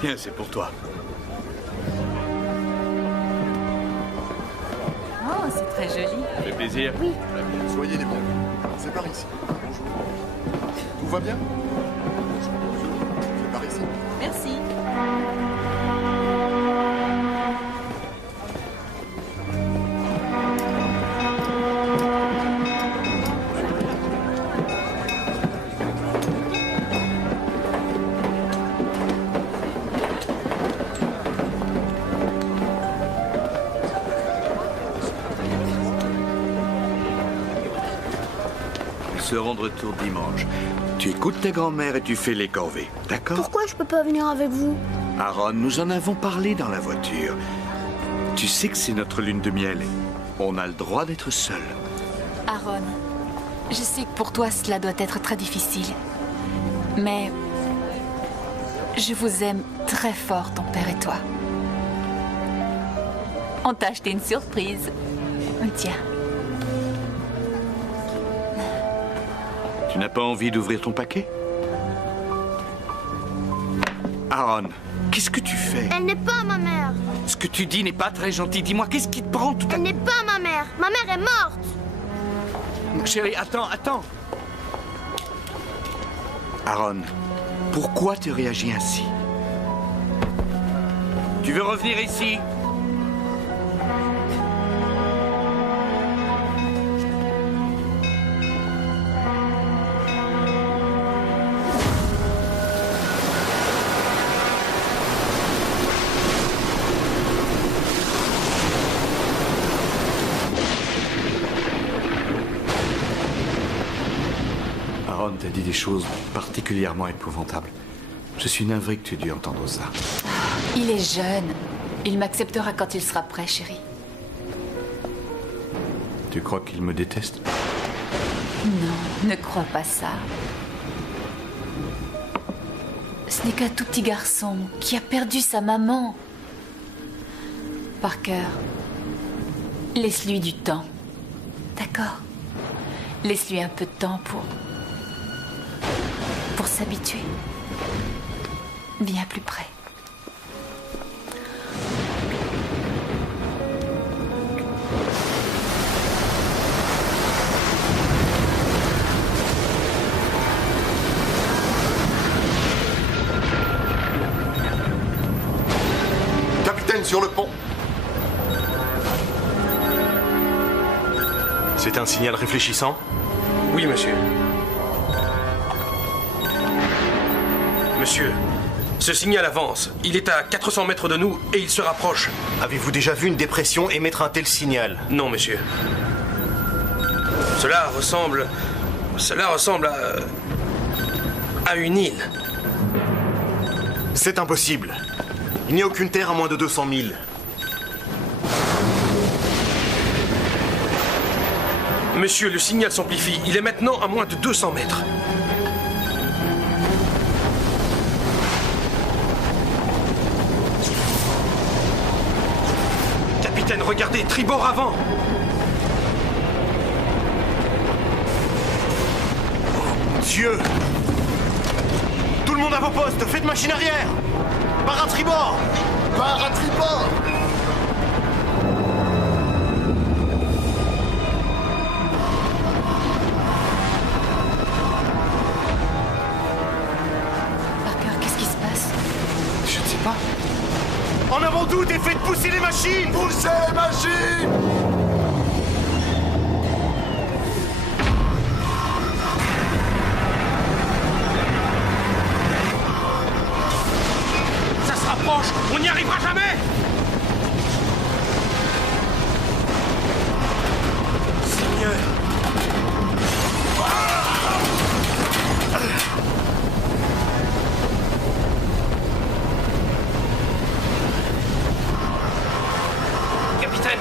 Tiens, c'est pour toi. Oh, c'est très joli. Ça fait plaisir. Oui. Très bien, soyez les bienvenus. C'est par ici. Bonjour. Tout va bien? C'est par ici. Merci. Nous serons de retour dimanche. Tu écoutes ta grand-mère et tu fais les corvées, d'accord? Pourquoi je peux pas venir avec vous? Aaron, nous en avons parlé dans la voiture. Tu sais que c'est notre lune de miel. On a le droit d'être seuls. Aaron, je sais que pour toi cela doit être très difficile. Mais je vous aime très fort, ton père et toi. On t'a acheté une surprise. Tiens. Tu n'as pas envie d'ouvrir ton paquet? Aaron, qu'est-ce que tu fais? Elle n'est pas ma mère. Ce que tu dis n'est pas très gentil. Dis-moi, qu'est-ce qui te prend tout à... Elle n'est pas ma mère. Ma mère est morte. Chérie, attends. Aaron, pourquoi tu réagis ainsi? Tu veux revenir ici? Aaron t'a dit des choses particulièrement épouvantables. Je suis navré que tu aies dû entendre ça. Il est jeune. Il m'acceptera quand il sera prêt, chérie. Tu crois qu'il me déteste? Non, ne crois pas ça. Ce n'est qu'un tout petit garçon qui a perdu sa maman. Parker, laisse-lui du temps. D'accord? Laisse-lui un peu de temps pour s'habituer. Viens plus près. Capitaine, sur le pont. C'est un signal réfléchissant? Oui, monsieur. Monsieur, ce signal avance. Il est à 400 mètres de nous et il se rapproche. Avez-vous déjà vu une dépression émettre un tel signal? Non, monsieur. Cela ressemble à une île. C'est impossible. Il n'y a aucune terre à moins de 200 000. Monsieur, le signal s'amplifie. Il est maintenant à moins de 200 mètres. Capitaine, regardez, tribord avant. Dieu! Tout le monde à vos postes, faites machine arrière! Par à tribord! Par à tribord! Parker, qu'est-ce qui se passe? Je ne sais pas. En avant doute et faites pousser les machines! Poussez les machines! Ça se rapproche. On n'y arrivera jamais. Seigneur. Capitaine,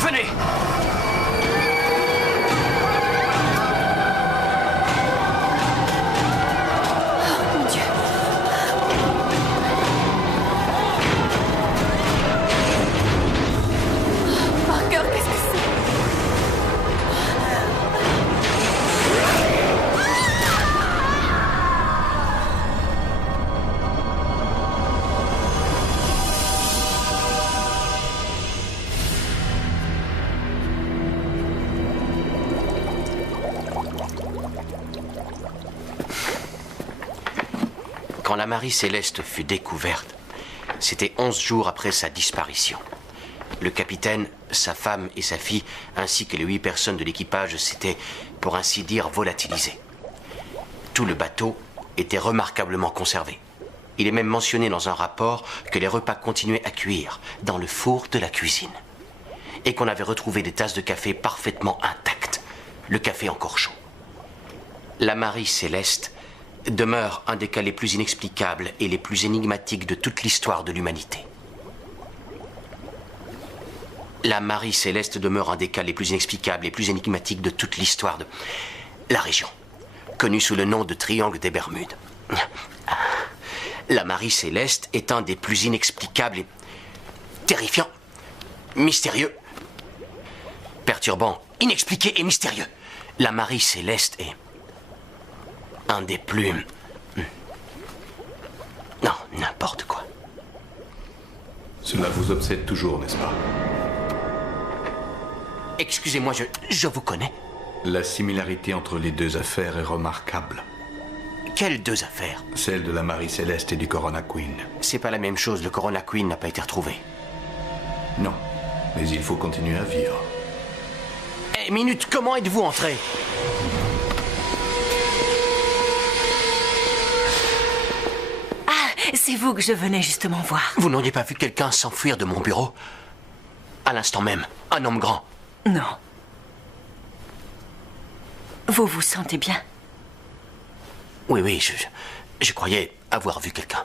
venez. Mon Dieu. Parker, qu'est-ce que c'est? la Marie Céleste fut découverte, c'était 11 jours après sa disparition. Le capitaine, sa femme et sa fille, ainsi que les 8 personnes de l'équipage s'étaient, pour ainsi dire, volatilisés. Tout le bateau était remarquablement conservé. Il est même mentionné dans un rapport que les repas continuaient à cuire dans le four de la cuisine. Et qu'on avait retrouvé des tasses de café parfaitement intactes, le café encore chaud. La Marie Céleste demeure un des cas les plus inexplicables et les plus énigmatiques de toute l'histoire de l'humanité. La Marie Céleste demeure un des cas les plus inexplicables et plus énigmatiques de toute l'histoire de la région, connue sous le nom de Triangle des Bermudes. La Marie Céleste est un des plus inexplicables et terrifiants, mystérieux, perturbants, inexpliqués et mystérieux. La Marie Céleste est un des plus... Non, n'importe quoi. Cela vous obsède toujours, n'est-ce pas? Excusez-moi, je vous connais. La similarité entre les deux affaires est remarquable. Quelles 2 affaires? Celle de la Marie Céleste et du Corona Queen. C'est pas la même chose, le Corona Queen n'a pas été retrouvé. Non, mais il faut continuer à vivre. Eh, minute, comment êtes-vous entré? Ah, c'est vous que je venais justement voir. Vous n'auriez pas vu quelqu'un s'enfuir de mon bureau? À l'instant même, un homme grand. Non. Vous vous sentez bien? Oui, je croyais avoir vu quelqu'un.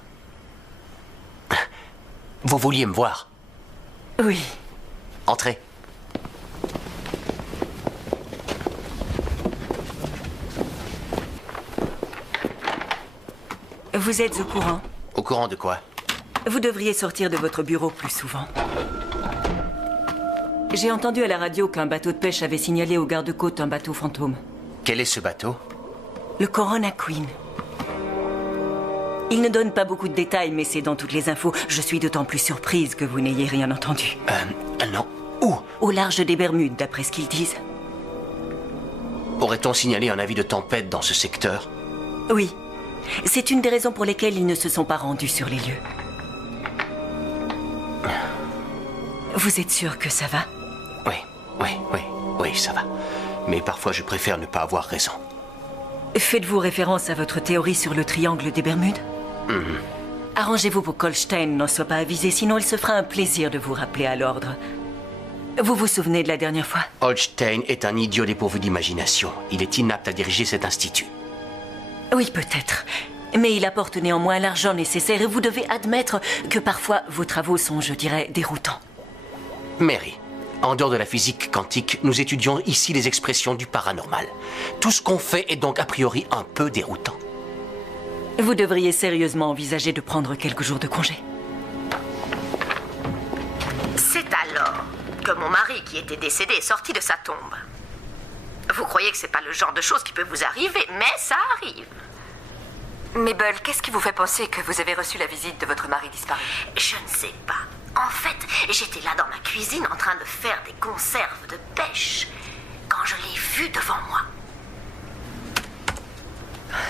Vous vouliez me voir? Oui. Entrez. Vous êtes au courant? Au courant de quoi? Vous devriez sortir de votre bureau plus souvent. J'ai entendu à la radio qu'un bateau de pêche avait signalé aux gardes-côtes un bateau fantôme. Quel est ce bateau? Le Corona Queen. Il ne donne pas beaucoup de détails, mais c'est dans toutes les infos. Je suis d'autant plus surprise que vous n'ayez rien entendu. Non. Où? Au large des Bermudes, d'après ce qu'ils disent. Aurait-on signalé un avis de tempête dans ce secteur? Oui. C'est une des raisons pour lesquelles ils ne se sont pas rendus sur les lieux. Vous êtes sûr que ça va? Oui, ça va. Mais parfois, je préfère ne pas avoir raison. Faites-vous référence à votre théorie sur le triangle des Bermudes? Arrangez-vous pour qu'Holstein n'en soit pas avisé, sinon il se fera un plaisir de vous rappeler à l'ordre. Vous vous souvenez de la dernière fois? Holstein est un idiot dépourvu d'imagination. Il est inapte à diriger cet institut. Oui, peut-être. Mais il apporte néanmoins l'argent nécessaire et vous devez admettre que parfois vos travaux sont, je dirais, déroutants. Mary, en dehors de la physique quantique, nous étudions ici les expressions du paranormal. Tout ce qu'on fait est donc a priori un peu déroutant. Vous devriez sérieusement envisager de prendre quelques jours de congé. C'est alors que mon mari, qui était décédé, est sorti de sa tombe. Vous croyez que c'est pas le genre de choses qui peut vous arriver, mais ça arrive. Mabel, qu'est-ce qui vous fait penser que vous avez reçu la visite de votre mari disparu? Je ne sais pas. En fait, j'étais là dans ma cuisine en train de faire des conserves de pêche quand je l'ai vu devant moi.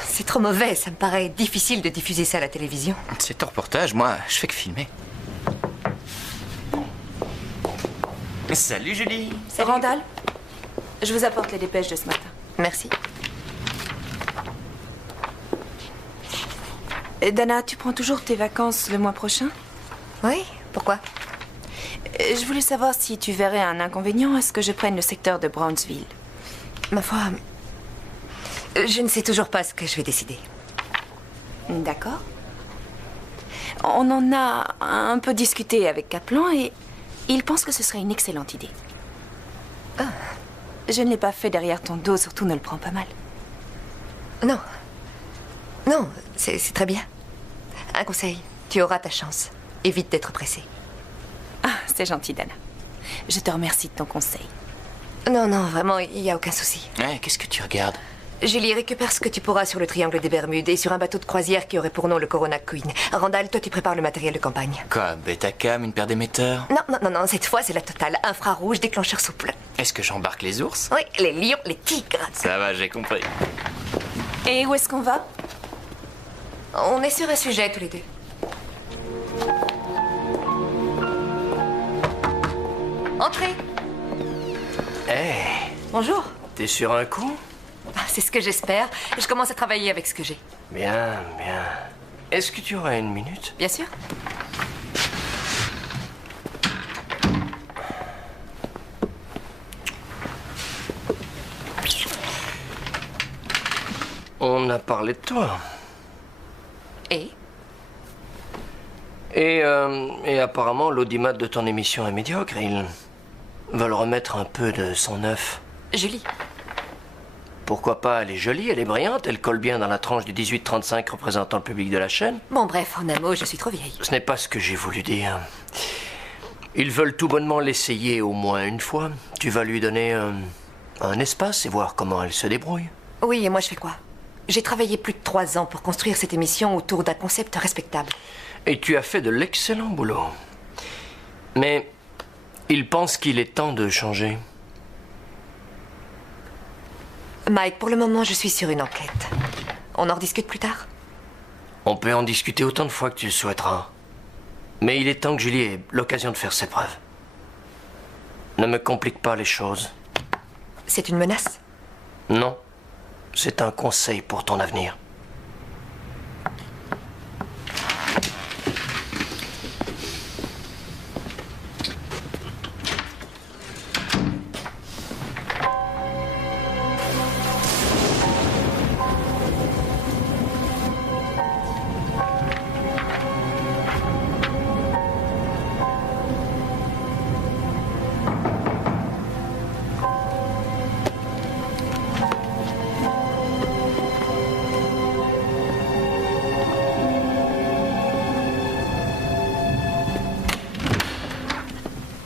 C'est trop mauvais, ça me paraît difficile de diffuser ça à la télévision. C'est un reportage, moi, je fais que filmer. Salut Julie. C'est Randall. Je vous apporte les dépêches de ce matin. Merci. Dana, tu prends toujours tes vacances le mois prochain? Oui, pourquoi? Je voulais savoir si tu verrais un inconvénient à ce que je prenne le secteur de Brownsville. Ma foi, je ne sais toujours pas ce que je vais décider. D'accord. On en a un peu discuté avec Kaplan et il pense que ce serait une excellente idée. Ah. Je ne l'ai pas fait derrière ton dos, surtout ne le prends pas mal. Non. Non, c'est très bien. Un conseil, tu auras ta chance. Évite d'être pressée. Ah, c'est gentil, Dana. Je te remercie de ton conseil. Non, vraiment, il n'y a aucun souci. Ouais, qu'est-ce que tu regardes? Julie, récupère ce que tu pourras sur le triangle des Bermudes et sur un bateau de croisière qui aurait pour nom le Corona Queen. Randall, toi, tu prépares le matériel de campagne. Quoi, Betacam, une paire d'émetteurs? Non, cette fois, c'est la totale. Infrarouge, déclencheur souple. Est-ce que j'embarque les ours? Oui, les lions, les tigres. Ça va, j'ai compris. Et où est-ce qu'on va? On est sur un sujet tous les deux. Entrez. Hé, Bonjour. t'es sur un coup? Ah, c'est ce que j'espère. Je commence à travailler avec ce que j'ai. Bien, bien. Est-ce que tu aurais une minute? Bien sûr. On a parlé de toi. Et Et apparemment, l'audimat de ton émission est médiocre. Ils veulent remettre un peu de sang neuf. Julie. Pourquoi pas? Elle est jolie, elle est brillante, elle colle bien dans la tranche du 18-35 représentant le public de la chaîne. Bon, bref, en un mot, je suis trop vieille. Ce n'est pas ce que j'ai voulu dire. Ils veulent tout bonnement l'essayer au moins une fois. Tu vas lui donner un espace et voir comment elle se débrouille. Oui, et moi je fais quoi? J'ai travaillé plus de 3 ans pour construire cette émission autour d'un concept respectable. Et tu as fait de l'excellent boulot. Mais ils pensent qu'il est temps de changer. Mike, pour le moment, je suis sur une enquête. On en rediscute plus tard? On peut en discuter autant de fois que tu le souhaiteras. Mais il est temps que Julie ait l'occasion de faire ses preuves. Ne me complique pas les choses. C'est une menace? Non. C'est un conseil pour ton avenir.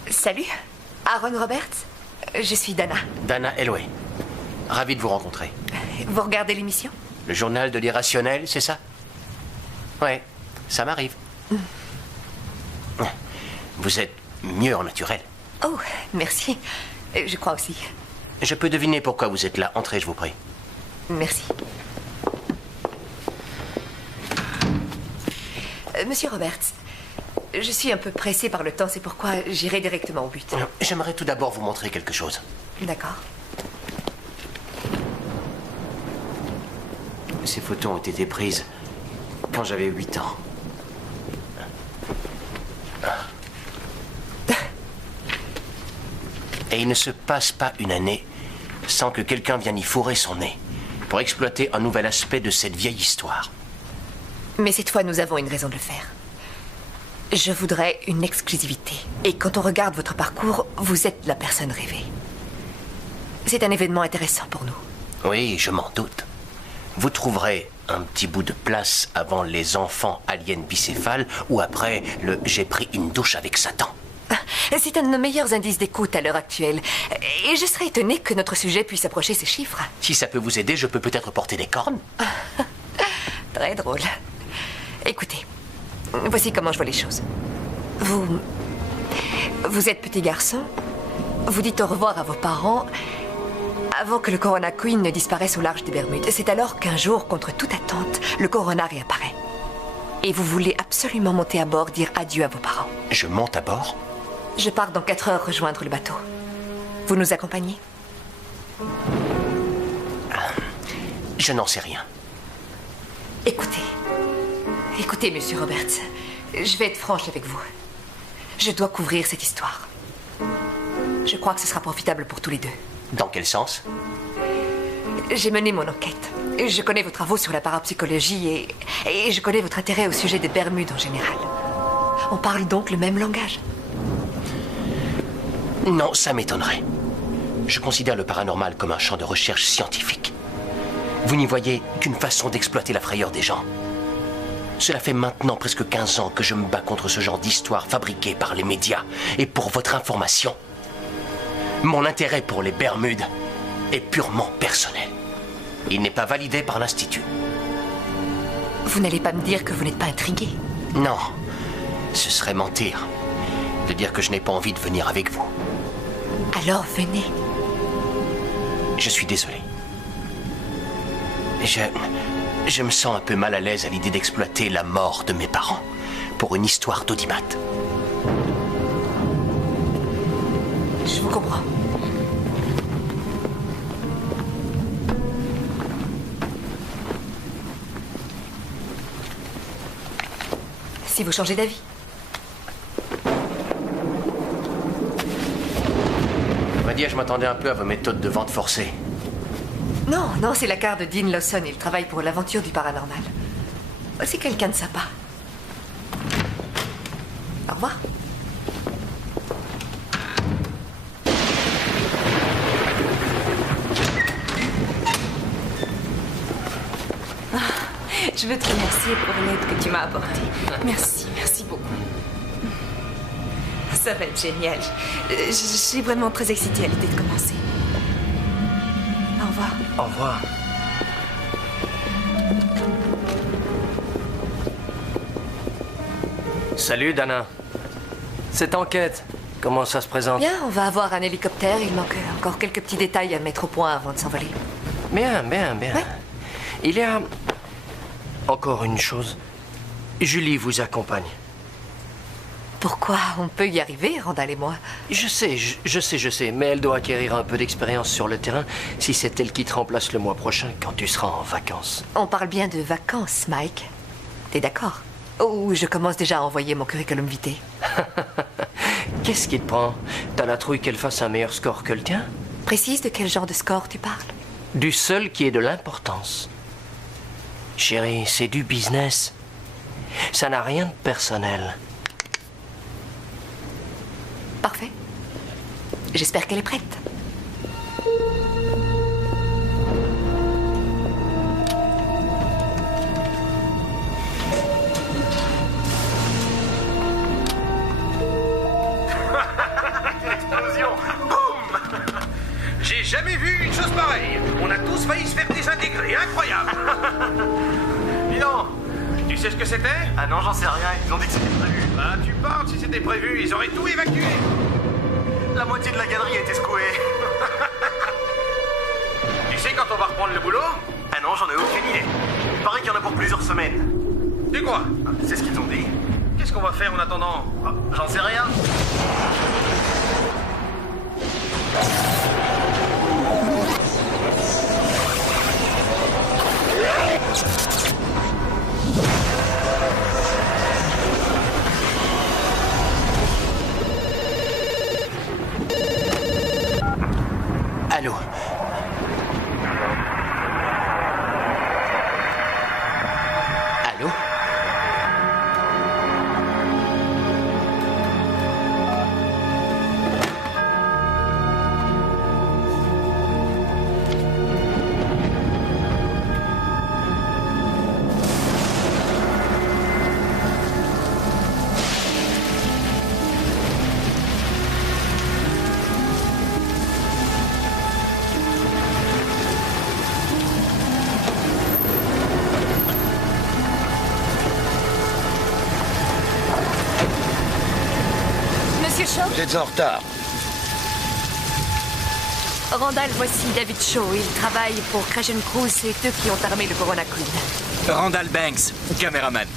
Salut, Aaron Roberts. Je suis Dana. Dana Elway. Ravi de vous rencontrer. Vous regardez l'émission? Le journal de l'irrationnel, c'est ça? Ouais, ça m'arrive. Vous êtes mieux en naturel. Oh, merci. Je crois aussi. Je peux deviner pourquoi vous êtes là. Entrez, je vous prie. Merci. Monsieur Roberts, je suis un peu pressée par le temps, c'est pourquoi j'irai directement au but. J'aimerais tout d'abord vous montrer quelque chose. D'accord. Ces photos ont été prises quand j'avais 8 ans. Et il ne se passe pas une année sans que quelqu'un vienne y fourrer son nez pour exploiter un nouvel aspect de cette vieille histoire. Mais cette fois, nous avons une raison de le faire. Je voudrais une exclusivité. Et quand on regarde votre parcours, vous êtes la personne rêvée. C'est un événement intéressant pour nous. Oui, je m'en doute. Vous trouverez un petit bout de place avant les enfants aliens bicéphales ou après le « j'ai pris une douche avec Satan ». C'est un de nos meilleurs indices d'écoute à l'heure actuelle. Et je serais étonnée que notre sujet puisse approcher ces chiffres. Si ça peut vous aider, je peux peut-être porter des cornes. Très drôle. Écoutez, voici comment je vois les choses. Vous êtes petit garçon. Vous dites au revoir à vos parents avant que le Corona Queen ne disparaisse au large des Bermudes. C'est alors qu'un jour, contre toute attente, le Corona réapparaît. Et vous voulez absolument monter à bord, dire adieu à vos parents. Je monte à bord? Je pars dans 4 heures rejoindre le bateau. Vous nous accompagnez? Je n'en sais rien. Écoutez, monsieur Roberts, je vais être franche avec vous. Je dois couvrir cette histoire. Je crois que ce sera profitable pour tous les deux. Dans quel sens? J'ai mené mon enquête. Je connais vos travaux sur la parapsychologie et je connais votre intérêt au sujet des Bermudes en général. On parle donc le même langage? Non, ça m'étonnerait. Je considère le paranormal comme un champ de recherche scientifique. Vous n'y voyez qu'une façon d'exploiter la frayeur des gens. Cela fait maintenant presque 15 ans que je me bats contre ce genre d'histoire fabriquée par les médias. Et pour votre information, mon intérêt pour les Bermudes est purement personnel. Il n'est pas validé par l'Institut. Vous n'allez pas me dire que vous n'êtes pas intrigué? Non, ce serait mentir de dire que je n'ai pas envie de venir avec vous. Alors venez. Je me sens un peu mal à l'aise à l'idée d'exploiter la mort de mes parents pour une histoire d'audimat. Je vous comprends. Si vous changez d'avis. On va dire, je m'attendais un peu à vos méthodes de vente forcée. Non, non, c'est la carte de Dean Lawson. Il travaille pour l'aventure du paranormal. C'est quelqu'un de sympa. Au revoir. Je veux te remercier pour l'aide que tu m'as apportée. Merci, merci beaucoup. Ça va être génial. Je suis vraiment très excitée à l'idée de commencer. Au revoir. Au revoir. Salut, Dana. Cette enquête, comment ça se présente? Bien, on va avoir un hélicoptère. Il manque encore quelques petits détails à mettre au point avant de s'envoler. Bien, bien, bien. Ouais. Il y a encore une chose. Julie vous accompagne. Pourquoi? On peut y arriver, Randall et moi. Je sais, mais elle doit acquérir un peu d'expérience sur le terrain si c'est elle qui te remplace le mois prochain quand tu seras en vacances. On parle bien de vacances, Mike. T'es d'accord? Oh, je commence déjà à envoyer mon curriculum vitae. Qu'est-ce qui te prend? T'as la trouille qu'elle fasse un meilleur score que le tien? Précise de quel genre de score tu parles? Du seul qui est de l'importance. Chérie, c'est du business. Ça n'a rien de personnel. Parfait. J'espère qu'elle est prête. Quelle explosion! Boum! J'ai jamais vu une chose pareille. On a tous failli se faire désintégrer. Incroyable. Dis donc, tu sais ce que c'était? Ah non, j'en sais rien, ils ont dit que c'était prévu. Bah, tu parles, si c'était prévu, ils auraient tout évacué. La moitié de la galerie a été secouée. Tu sais quand on va reprendre le boulot? Ah non, j'en ai aucune idée. Il paraît qu'il y en a pour plusieurs semaines. Tu quoi? C'est ce qu'ils ont dit. Qu'est-ce qu'on va faire en attendant? Ah, j'en sais rien. Allô? Allô? Monsieur Shaw? Vous êtes en retard. Randall, voici David Shaw. Il travaille pour Crash & Crew. C'est eux qui ont armé le Corona Queen. Randall Banks, caméraman.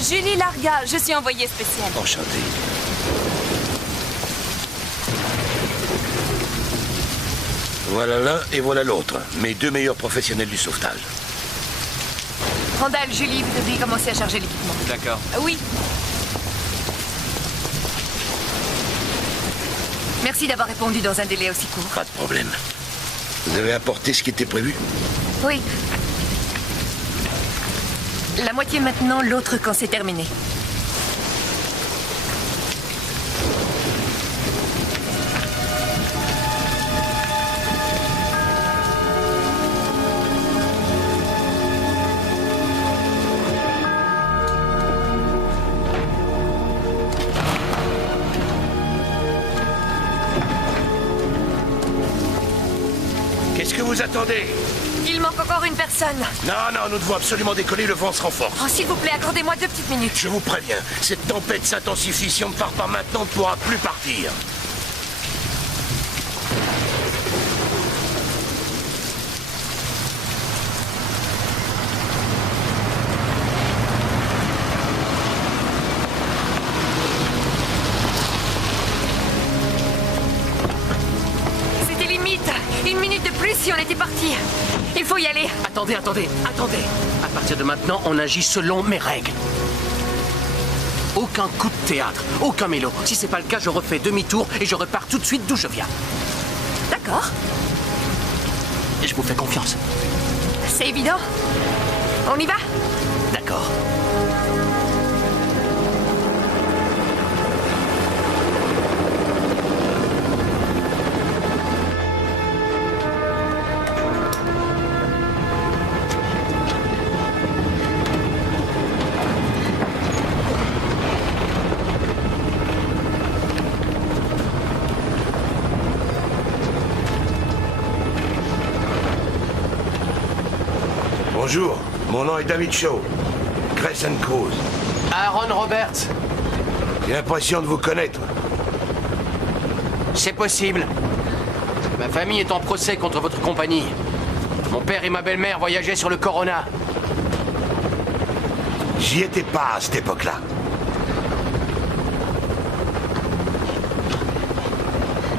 Julie Larga, je suis envoyée spéciale. Enchanté. Voilà l'un et voilà l'autre. Mes deux meilleurs professionnels du sauvetage. Randall, Julie, vous devriez commencer à charger l'équipement. D'accord. Oui. Merci d'avoir répondu dans un délai aussi court. Pas de problème. Vous avez apporté ce qui était prévu? Oui. La moitié maintenant, l'autre quand c'est terminé. Qu'est-ce que vous attendez? Il manque encore une personne. Non, non, nous devons absolument décoller, le vent se renforce. Oh, s'il vous plaît, accordez-moi 2 petites minutes. Je vous préviens, cette tempête s'intensifie. Si on ne part pas maintenant, on ne pourra plus partir. si on était parti. Il faut y aller. Attendez. À partir de maintenant, on agit selon mes règles. Aucun coup de théâtre, aucun mélo. Si c'est pas le cas, je refais demi-tour et je repars tout de suite d'où je viens. D'accord. Et je vous fais confiance. C'est évident. On y va? D'accord. Bonjour, mon nom est David Shaw. Crescent Cruise. Aaron Roberts. J'ai l'impression de vous connaître. C'est possible. Ma famille est en procès contre votre compagnie. Mon père et ma belle-mère voyageaient sur le Corona. J'y étais pas à cette époque-là.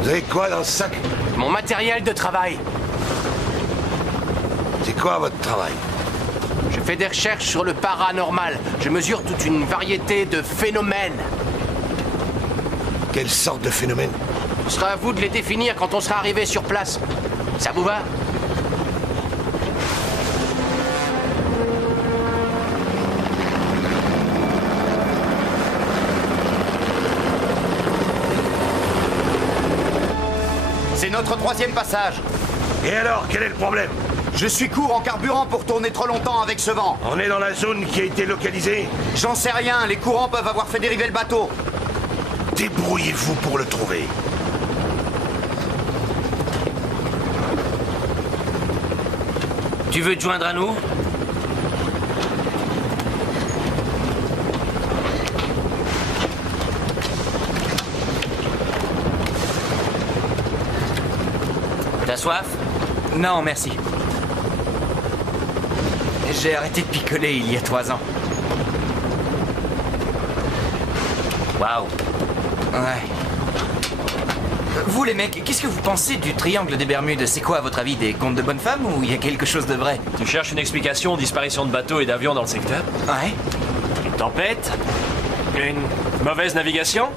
Vous avez quoi dans ce sac? Mon matériel de travail. C'est quoi votre travail? Je fais des recherches sur le paranormal. Je mesure toute une variété de phénomènes. Quelle sorte de phénomène? Ce sera à vous de les définir quand on sera arrivé sur place. Ça vous va? C'est notre 3e passage. Et alors, quel est le problème? Je suis court en carburant pour tourner trop longtemps avec ce vent. On est dans la zone qui a été localisée? J'en sais rien, les courants peuvent avoir fait dériver le bateau. Débrouillez-vous pour le trouver. Tu veux te joindre à nous? T'as soif? Non, merci. J'ai arrêté de picoler il y a 3 ans. Waouh. Ouais. Vous les mecs, qu'est-ce que vous pensez du triangle des Bermudes? C'est quoi à votre avis, des contes de bonne femme ou il y a quelque chose de vrai? Tu cherches une explication aux disparitions de bateaux et d'avions dans le secteur? Ouais. Une tempête? Une mauvaise navigation?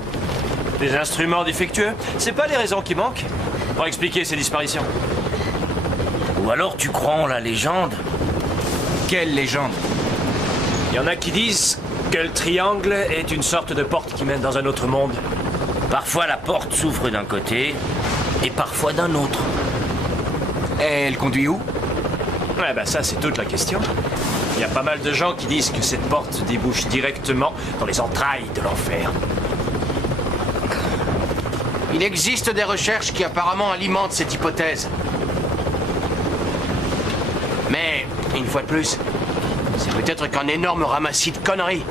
Des instruments défectueux? C'est pas les raisons qui manquent pour expliquer ces disparitions. Ou alors tu crois en la légende? Quelle légende? Il y en a qui disent que le triangle est une sorte de porte qui mène dans un autre monde. Parfois la porte s'ouvre d'un côté et parfois d'un autre. Et elle conduit où? Ouais, bah ça c'est toute la question. Il y a pas mal de gens qui disent que cette porte débouche directement dans les entrailles de l'enfer. Il existe des recherches qui apparemment alimentent cette hypothèse. Mais, une fois de plus, c'est peut-être qu'un énorme ramassis de conneries.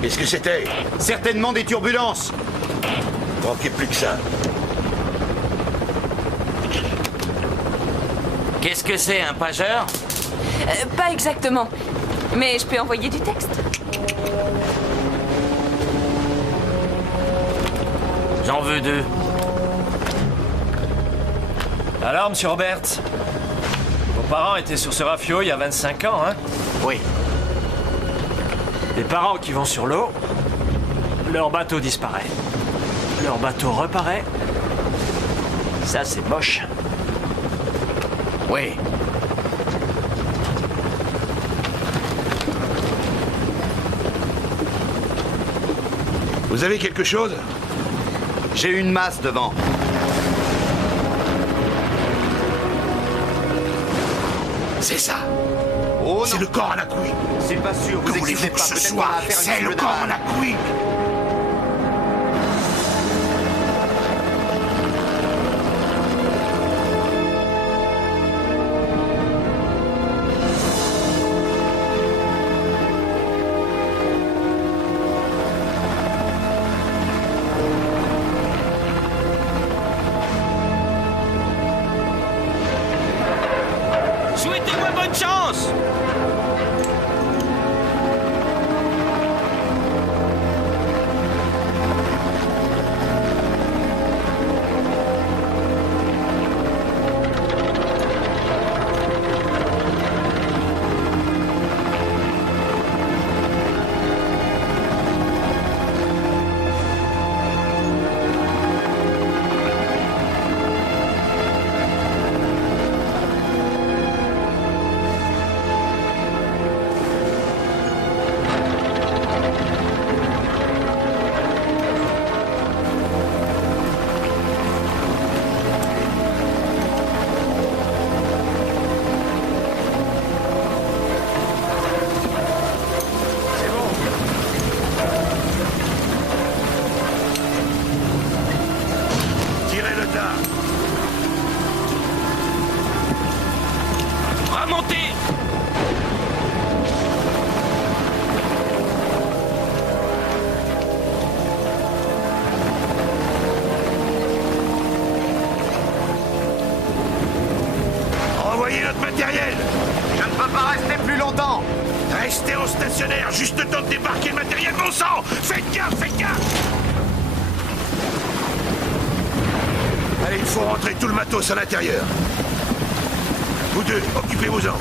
Qu'est-ce que c'était? Certainement des turbulences. Manquait plus que ça. Qu'est-ce que c'est, un pageur? Pas exactement. Mais je peux envoyer du texte. J'en veux 2. Alors, monsieur Roberts, vos parents étaient sur ce rafio il y a 25 ans, hein? Oui. Des parents qui vont sur l'eau, leur bateau disparaît. Leur bateau reparaît. Ça, c'est moche. Oui. Vous avez quelque chose? J'ai une masse devant. C'est ça. Oh c'est le Corona Queen. C'est pas sûr, vous excitez pas. Ce soir, c'est le Corona Queen. Souhaitez-moi bonne chance! bâtard! Remontez! Envoyez notre matériel! Je ne peux pas rester plus longtemps! Restez en stationnaire, juste le temps de débarquer le matériel, bon sang! Faites gaffe, faites gaffe! Allez, il faut rentrer tout le matos à l'intérieur. Vous deux, occupez-vous-en.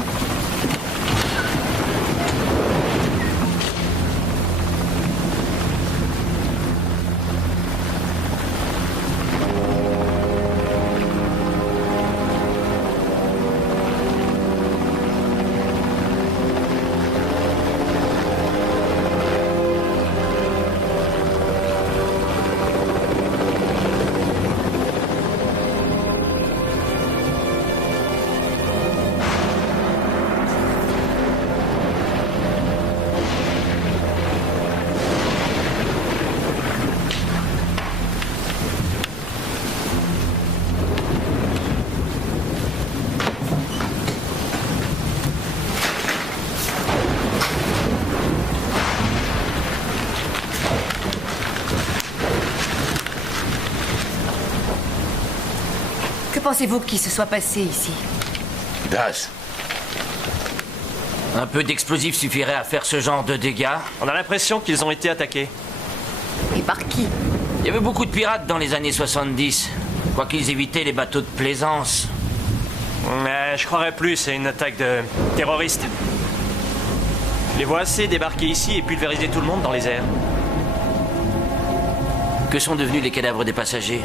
Que pensez-vous qu'il se soit passé ici? Das. Un peu d'explosif suffirait à faire ce genre de dégâts. On a l'impression qu'ils ont été attaqués. Et par qui? Il y avait beaucoup de pirates dans les années 70. Quoi qu'ils évitaient les bateaux de plaisance. Mais je croirais plus, c'est une attaque de terroristes. Je les vois assez débarquer ici et pulvériser tout le monde dans les airs. Que sont devenus les cadavres des passagers?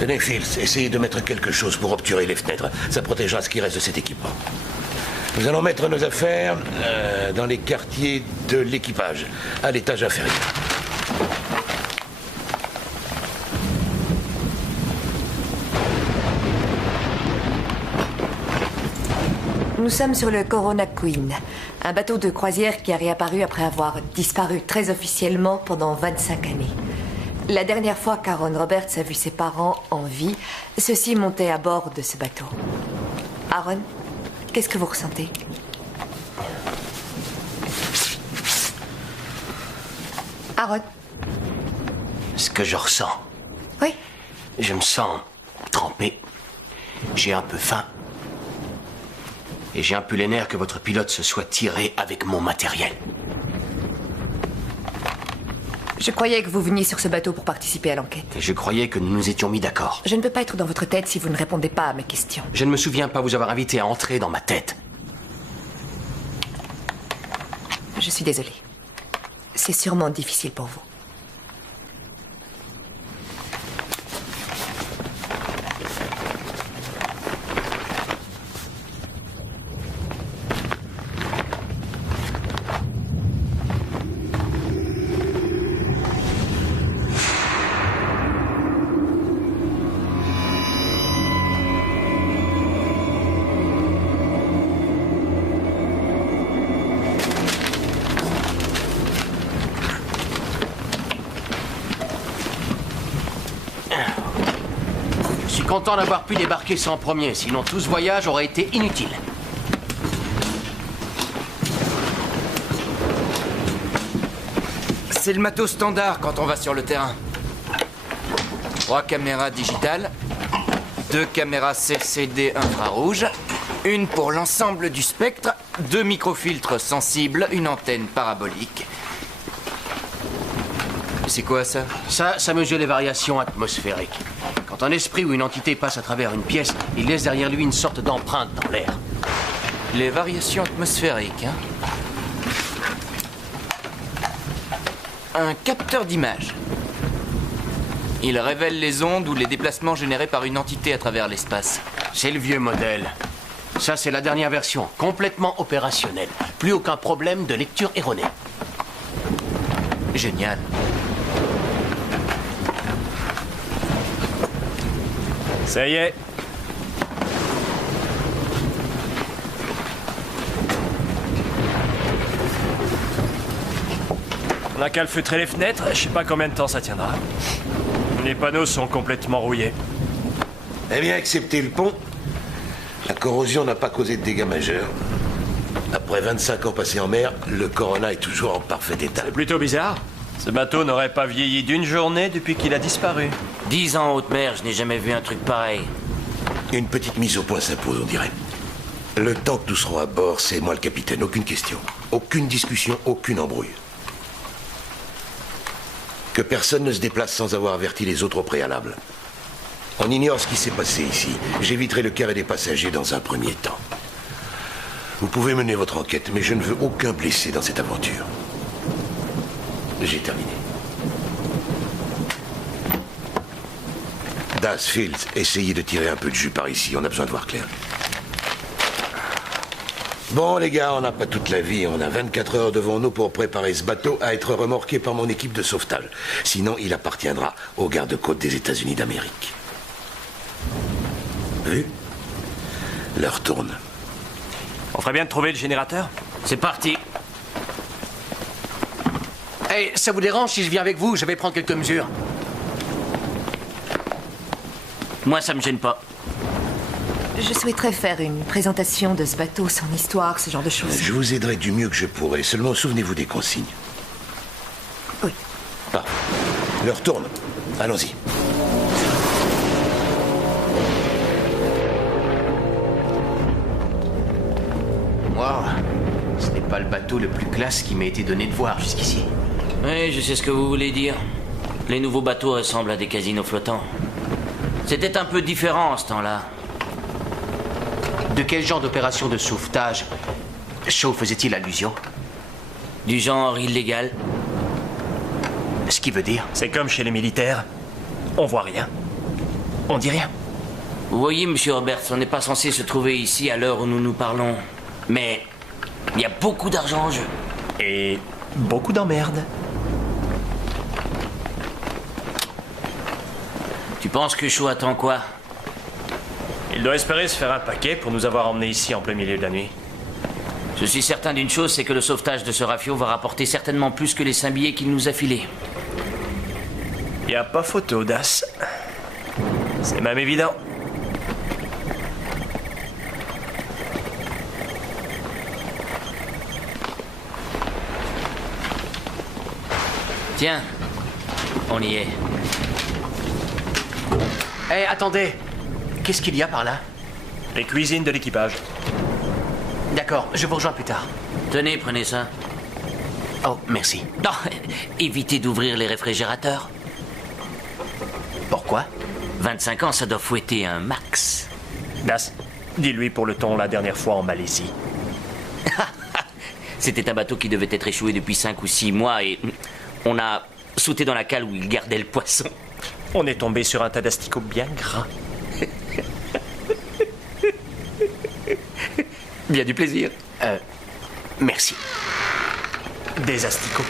Tenez, Fields, essayez de mettre quelque chose pour obturer les fenêtres. Ça protégera ce qui reste de cet équipement. Nous allons mettre nos affaires dans les quartiers de l'équipage, à l'étage inférieur. Nous sommes sur le Corona Queen, un bateau de croisière qui a réapparu après avoir disparu très officiellement pendant 25 années. La dernière fois qu'Aaron Roberts a vu ses parents en vie, ceux-ci montaient à bord de ce bateau. Aaron, qu'est-ce que vous ressentez? Aaron? Ce que je ressens. Oui. Je me sens trempé. J'ai un peu faim. Et j'ai un peu les nerfs que votre pilote se soit tiré avec mon matériel. Je croyais que vous veniez sur ce bateau pour participer à l'enquête. Et je croyais que nous nous étions mis d'accord. Je ne peux pas être dans votre tête si vous ne répondez pas à mes questions. Je ne me souviens pas vous avoir invité à entrer dans ma tête. Je suis désolée. C'est sûrement difficile pour vous. Content d'avoir pu débarquer sans premier, sinon tout ce voyage aurait été inutile. C'est le matos standard quand on va sur le terrain. 3 caméras digitales, 2 caméras CCD infrarouge, une pour l'ensemble du spectre, 2 microfiltres sensibles, une antenne parabolique. C'est quoi ça? Ça mesure les variations atmosphériques. Quand un esprit ou une entité passe à travers une pièce, il laisse derrière lui une sorte d'empreinte dans l'air. Les variations atmosphériques, hein? Un capteur d'image. Il révèle les ondes ou les déplacements générés par une entité à travers l'espace. C'est le vieux modèle. Ça, c'est la dernière version, complètement opérationnelle. Plus aucun problème de lecture erronée. Génial. Ça y est. On n'a qu'à le feutrer les fenêtres, je sais pas combien de temps ça tiendra. Les panneaux sont complètement rouillés. Eh bien, excepté le pont, la corrosion n'a pas causé de dégâts majeurs. Après 25 ans passés en mer, le Corona est toujours en parfait état. C'est plutôt bizarre. Ce bateau n'aurait pas vieilli d'une journée depuis qu'il a disparu. 10 ans en haute mer, je n'ai jamais vu un truc pareil. Une petite mise au point s'impose, on dirait. Le temps que nous serons à bord, c'est moi le capitaine, aucune question. Aucune discussion, aucune embrouille. Que personne ne se déplace sans avoir averti les autres au préalable. On ignore ce qui s'est passé ici. J'éviterai le carré des passagers dans un premier temps. Vous pouvez mener votre enquête, mais je ne veux aucun blessé dans cette aventure. J'ai terminé. Das, Fields, essayez de tirer un peu de jus par ici, on a besoin de voir clair. Bon les gars, on n'a pas toute la vie, on a 24 heures devant nous pour préparer ce bateau à être remorqué par mon équipe de sauvetage. Sinon, il appartiendra aux gardes-côtes des États-Unis d'Amérique. Vu? L'heure tourne. On ferait bien de trouver le générateur. C'est parti. Hey, ça vous dérange si je viens avec vous? Je vais prendre quelques mesures. Moi, ça me gêne pas. Je souhaiterais faire une présentation de ce bateau, son histoire, ce genre de choses. Je vous aiderai du mieux que je pourrai, seulement souvenez-vous des consignes. Oui. Parfait. L'heure tourne. Allons-y. Wow. Ce n'est pas le bateau le plus classe qui m'a été donné de voir jusqu'ici. Oui, je sais ce que vous voulez dire. Les nouveaux bateaux ressemblent à des casinos flottants. C'était un peu différent en ce temps-là. De quel genre d'opération de sauvetage Shaw faisait-il allusion? Du genre illégal. Ce qui veut dire? C'est comme chez les militaires. On voit rien. On dit rien. Vous voyez, monsieur Roberts, on n'est pas censé se trouver ici à l'heure où nous nous parlons. Mais il y a beaucoup d'argent en jeu. Et beaucoup d'emmerdes. Tu penses que Shaw attend quoi? Il doit espérer se faire un paquet pour nous avoir emmenés ici en plein milieu de la nuit. Je suis certain d'une chose, c'est que le sauvetage de ce rafio va rapporter certainement plus que les 5 billets qu'il nous a filés. Y a pas photo, Das. C'est même évident. Tiens, on y est. Hé, attendez. Qu'est-ce qu'il y a par là? Les cuisines de l'équipage. D'accord, je vous rejoins plus tard. Tenez, prenez ça. Oh, merci. Non, évitez d'ouvrir les réfrigérateurs. Pourquoi? 25 ans, ça doit fouetter un max. Das, dis-lui pour le ton la dernière fois en Malaisie. C'était un bateau qui devait être échoué depuis 5 ou 6 mois et on a sauté dans la cale où il gardait le poisson. On est tombé sur un tas d'asticots bien gras. Bien du plaisir. Merci. Des asticots.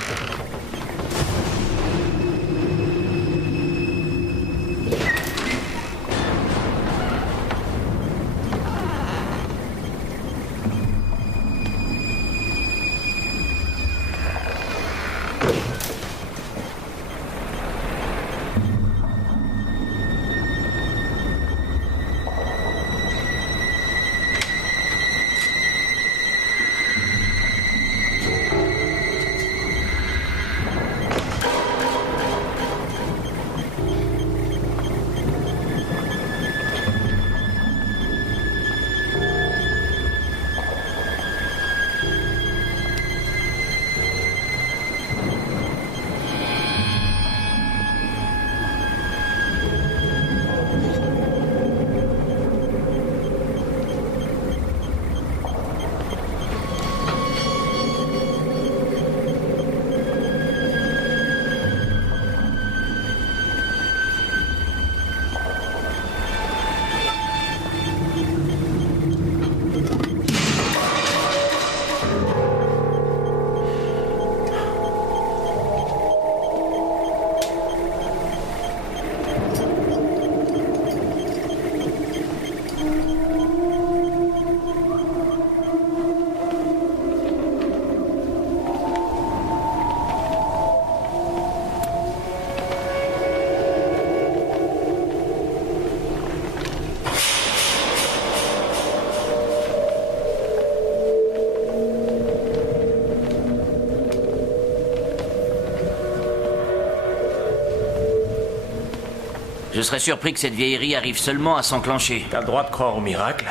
Je serais surpris que cette vieillerie arrive seulement à s'enclencher. T'as le droit de croire au miracle.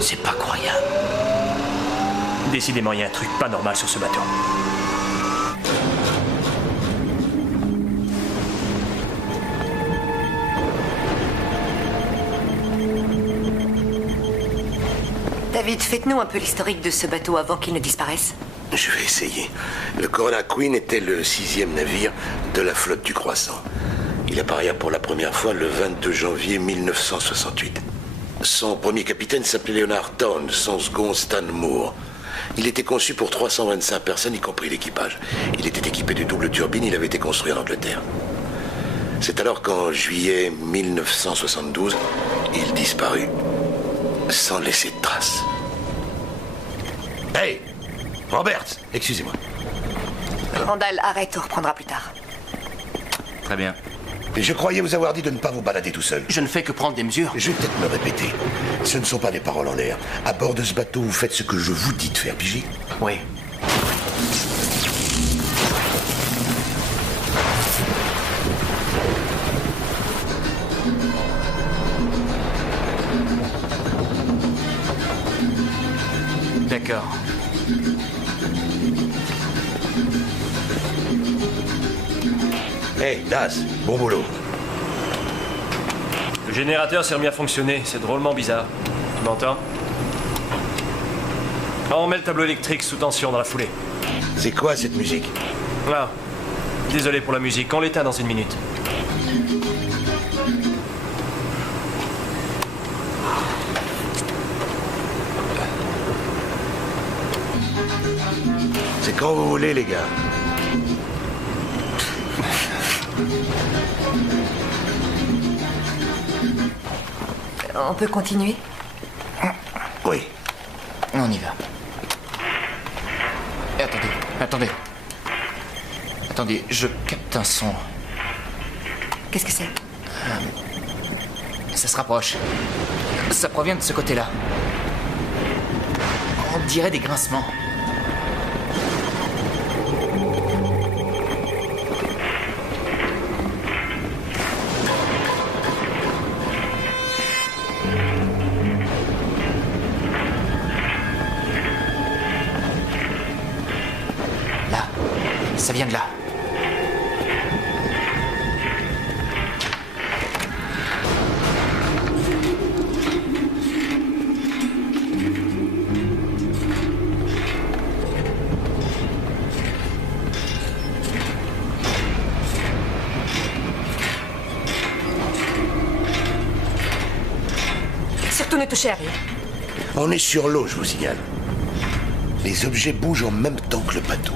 C'est pas croyable. Décidément, il y a un truc pas normal sur ce bateau. David, faites-nous un peu l'historique de ce bateau avant qu'il ne disparaisse. Je vais essayer. Le Corona Queen était le 6e navire de la flotte du Croissant. Il apparaît pour la première fois le 22 janvier 1968. Son premier capitaine s'appelait Leonard Town, son second Stan Moore. Il était conçu pour 325 personnes, y compris l'équipage. Il était équipé de double turbine, il avait été construit en Angleterre. C'est alors qu'en juillet 1972, il disparut, sans laisser de traces. Hey, Robert, excusez-moi. Randall, arrête, on reprendra plus tard. Très bien. Je croyais vous avoir dit de ne pas vous balader tout seul. Je ne fais que prendre des mesures. Je vais peut-être me répéter. Ce ne sont pas des paroles en l'air. À bord de ce bateau, vous faites ce que je vous dis de faire, pigé? Oui. D'accord. Hey, Das, bon boulot. Le générateur s'est remis à fonctionner. C'est drôlement bizarre. Tu m'entends? On met le tableau électrique sous tension dans la foulée. C'est quoi cette musique? Ah, désolé pour la musique. On l'éteint dans une minute. C'est quand vous voulez, les gars. On peut continuer? Oui. On y va. Et attendez. Attendez, je capte un son. Qu'est-ce que c'est? Ça se rapproche. Ça provient de ce côté-là. On dirait des grincements. Ça vient de là. Surtout ne touchez à rien. On est sur l'eau, je vous signale. Les objets bougent en même temps que le bateau.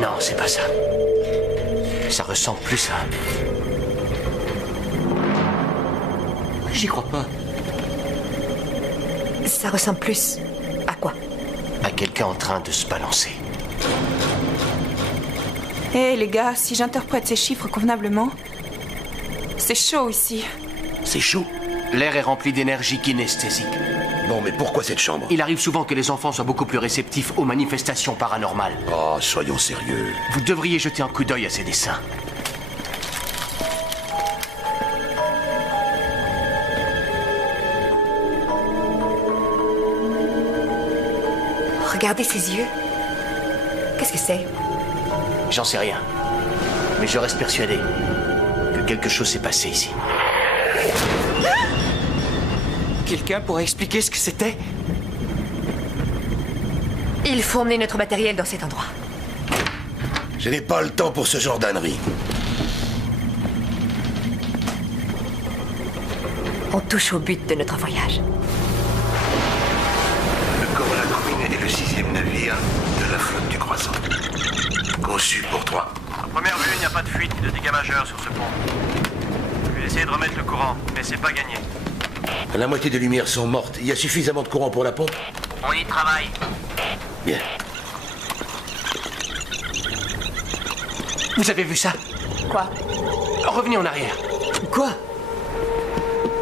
Non, c'est pas ça. Ça ressemble plus à... J'y crois pas. Ça ressemble plus à quoi? À quelqu'un en train de se balancer. Hé les gars, si j'interprète ces chiffres convenablement, c'est chaud ici. C'est chaud? L'air est rempli d'énergie kinesthésique. Bon, mais pourquoi cette chambre? Il arrive souvent que les enfants soient beaucoup plus réceptifs aux manifestations paranormales. Oh, soyons sérieux. Vous devriez jeter un coup d'œil à ces dessins. Regardez ses yeux. Qu'est-ce que c'est? J'en sais rien. Mais je reste persuadé que quelque chose s'est passé ici. Quelqu'un pourrait expliquer ce que c'était? Il faut emmener notre matériel dans cet endroit. Je n'ai pas le temps pour ce genre d'ânerie. On touche au but de notre voyage. Le Corona Queen est le 6e navire de la flotte du Croissant. Conçu pour 3. À première vue, il n'y a pas de fuite ni de dégâts majeurs sur ce pont. Je vais essayer de remettre le courant, mais c'est pas gagné. La moitié des lumières sont mortes. Il y a suffisamment de courant pour la pompe? On y travaille. Bien. Vous avez vu ça? Quoi? Revenez en arrière. Quoi?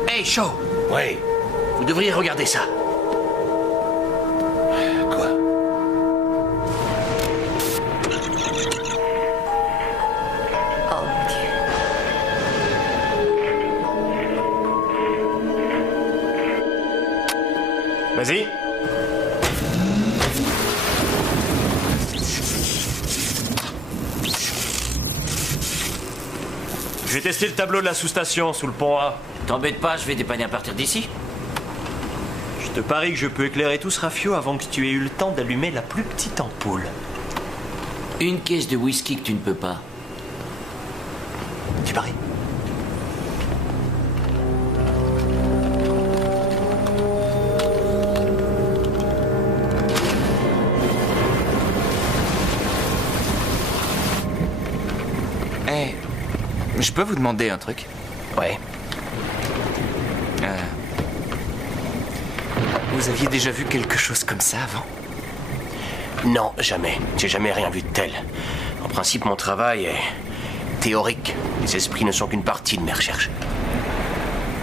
Hey, Shaw! Oui. Vous devriez regarder ça. Vas-y. Je vais tester le tableau de la sous-station, sous le pont A. T'embête pas, je vais dépanner à partir d'ici. Je te parie que je peux éclairer tout ce rafio avant que tu aies eu le temps d'allumer la plus petite ampoule. Une caisse de whisky que tu ne peux pas. Tu paries? Eh, je peux vous demander un truc? Ouais. Vous aviez déjà vu quelque chose comme ça avant? Non, jamais. J'ai jamais rien vu de tel. En principe, mon travail est théorique. Les esprits ne sont qu'une partie de mes recherches.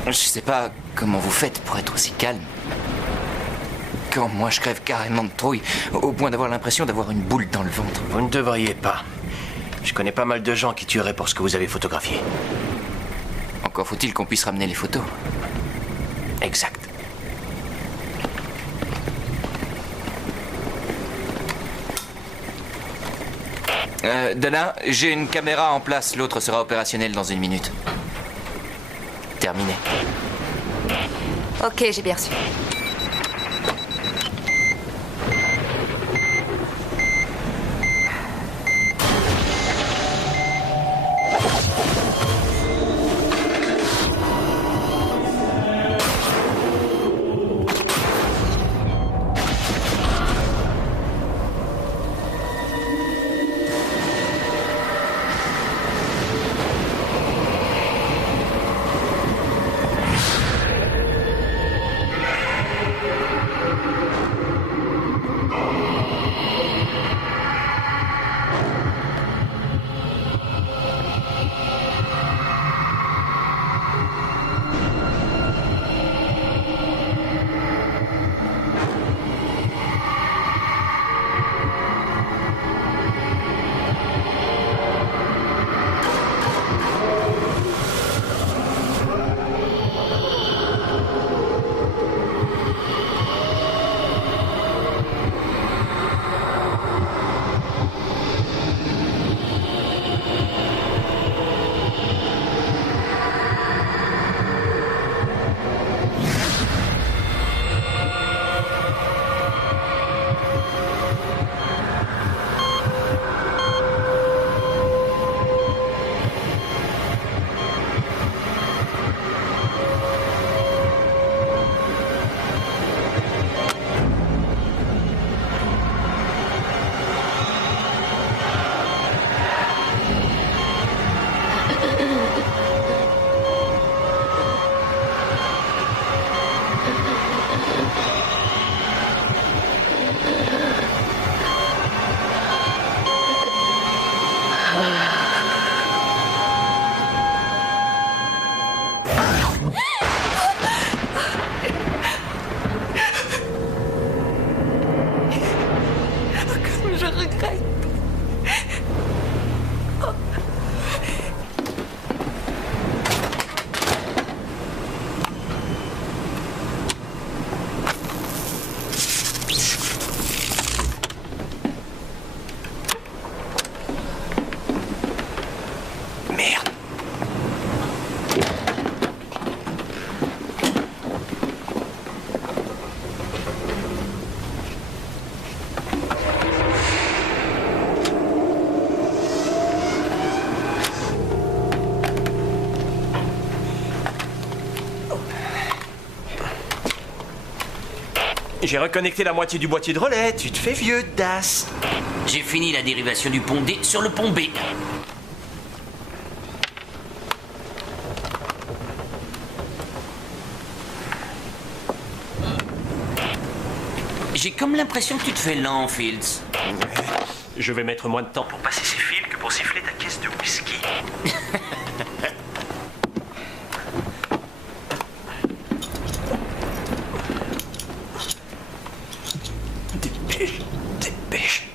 Je sais pas comment vous faites pour être aussi calme. Quand moi je crève carrément de trouille, au point d'avoir l'impression d'avoir une boule dans le ventre. Vous ne devriez pas. Je connais pas mal de gens qui tueraient pour ce que vous avez photographié. Encore faut-il qu'on puisse ramener les photos. Exact. Dana, j'ai une caméra en place, l'autre sera opérationnelle dans 1 minute. Terminé. Ok, j'ai bien reçu. J'ai reconnecté la moitié du boîtier de relais. Tu te fais vieux, Das. J'ai fini la dérivation du pont D sur le pont B. J'ai comme l'impression que tu te fais lent, Fields. Je vais mettre moins de temps pour passer ces fils que pour siffler ta caisse de whisky. Dépêche, dépêche.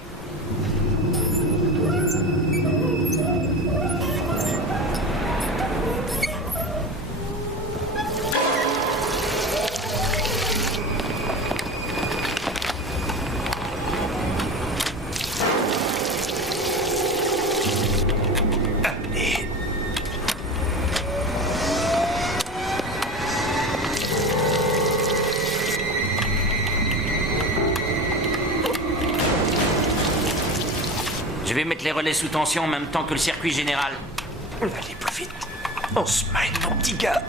Je vais mettre les relais sous tension en même temps que le circuit général. Allez, plus vite. On se mêle, mon petit gars.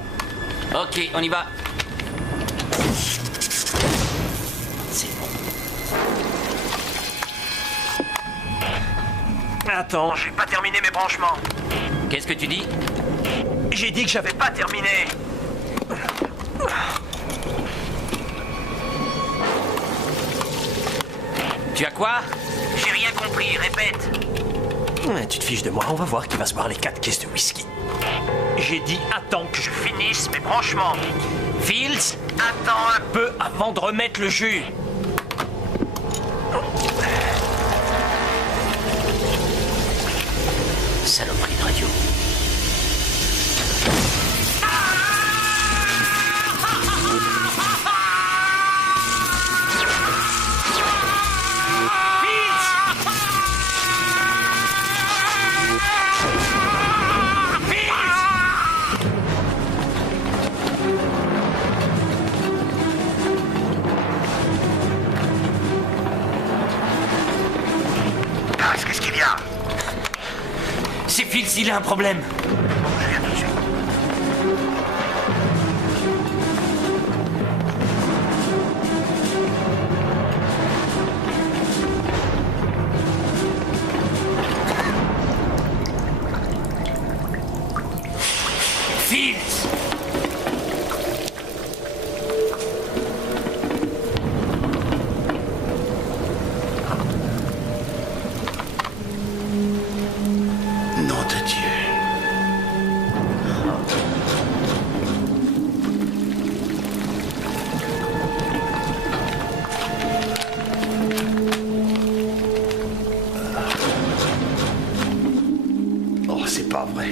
Ok, on y va. C'est bon. Attends, j'ai pas terminé mes branchements. Qu'est-ce que tu dis? J'ai dit que j'avais pas terminé. Tu as quoi? J'ai rien compris, répète. Ouais, tu te fiches de moi, on va voir qui va se boire les 4 caisses de whisky. J'ai dit attends que je finisse mes branchements. Fields, attends un peu avant de remettre le jus. Saloperie de radio. Qu'est-ce qu'il y a? C'est Fields, il a un problème. Je viens tout de suite. Fields! Nom de Dieu. Oh, c'est pas vrai.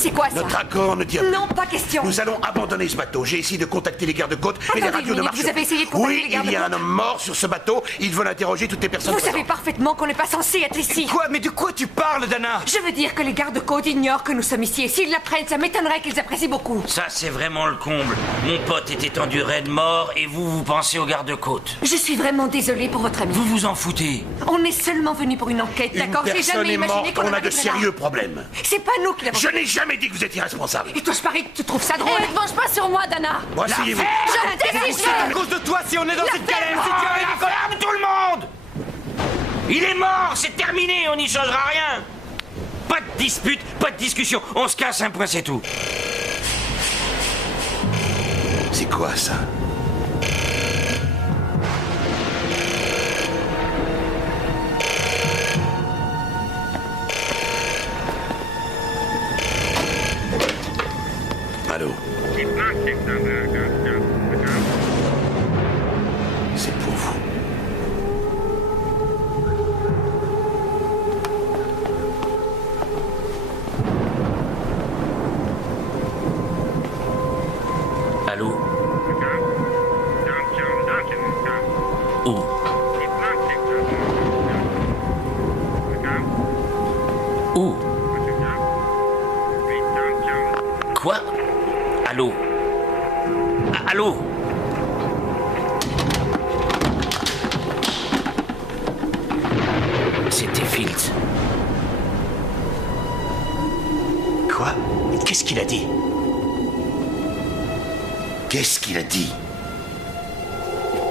C'est quoi ça? Notre accord ne dit rien. Non, pas question. Nous allons abandonner ce bateau. J'ai essayé de contacter les gardes-côtes, mais les Attendez radios une ne minute, marchent vous avez essayé de contacter Oui, les gardes-côtes? il y a un homme mort sur ce bateau. Ils veulent interroger toutes les personnes Vous présentes. savez parfaitement qu'on n'est pas censé être ici. Quoi? Mais de quoi tu parles, Dana? Je veux dire que les gardes-côtes ignorent que nous sommes ici. Et s'ils l'apprennent, ça m'étonnerait qu'ils apprécient beaucoup. Ça, c'est vraiment le comble. Mon pote est étendu raide mort et vous pensez aux gardes-côtes. Je suis vraiment désolée pour votre ami. Vous vous en foutez. On est seulement venu pour une enquête, Une d'accord? J'ai personne jamais est imaginé morte, qu'on on en a de arriverait là. sérieux problèmes. C'est pas nous qui l'avons Je fait. n'ai jamais dit que vous étiez irresponsable. Et toi, je parie que tu trouves ça drôle. Ne te venge pas sur moi, Dana. Bon, asseyez-vous. Je me décide. C'est à cause de toi si on est dans cette galère. Si tu avais dit quoi? Ferme tout le monde! Il est mort, c'est terminé, on n'y changera rien. Pas de dispute, pas de discussion. On se casse un point, c'est tout. C'est quoi ça? Allô? C'est pour vous. Allô? Où? Où? Quoi? Allô? Allô? C'était Fields. Quoi? Qu'est-ce qu'il a dit? Qu'est-ce qu'il a dit?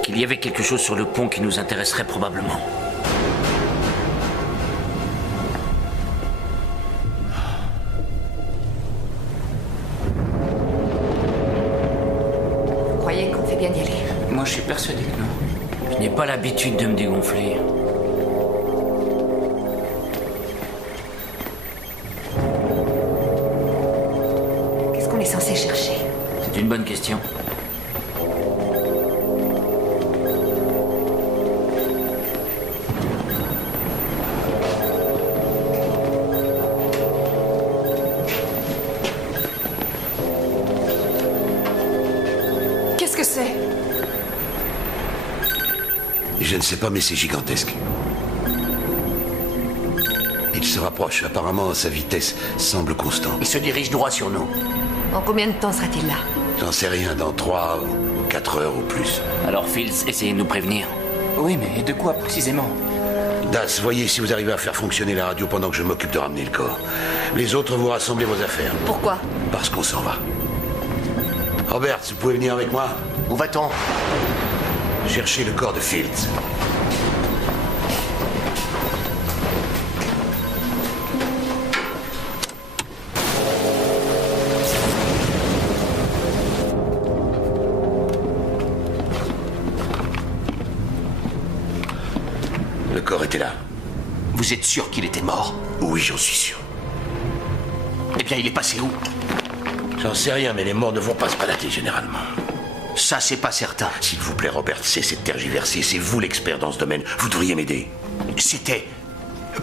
Qu'il y avait quelque chose sur le pont qui nous intéresserait probablement. Vous croyez qu'on fait bien d'y aller? Moi, je suis persuadé que non. Je n'ai pas l'habitude de me dégonfler. Qu'est-ce qu'on est censé chercher? C'est une bonne question. Qu'est-ce que c'est? Je ne sais pas, mais c'est gigantesque. Il se rapproche. Apparemment, sa vitesse semble constante. Il se dirige droit sur nous. En combien de temps sera-t-il là? J'en sais rien, dans 3 ou 4 heures ou plus. Alors, Fields, essayez de nous prévenir. Oui, mais de quoi précisément? Das, voyez si vous arrivez à faire fonctionner la radio pendant que je m'occupe de ramener le corps. Les autres, vous rassemblez vos affaires. Pourquoi? Parce qu'on s'en va. Robert, vous pouvez venir avec moi? Où va-t-on? Chercher le corps de Fields. Le corps était là. Vous êtes sûr qu'il était mort? Oui, j'en suis sûr. Eh bien, il est passé où? J'en sais rien, mais les morts ne vont pas se balader généralement. Ça, c'est pas certain. S'il vous plaît, Robert, cessez de tergiverser. C'est vous l'expert dans ce domaine. Vous devriez m'aider. C'était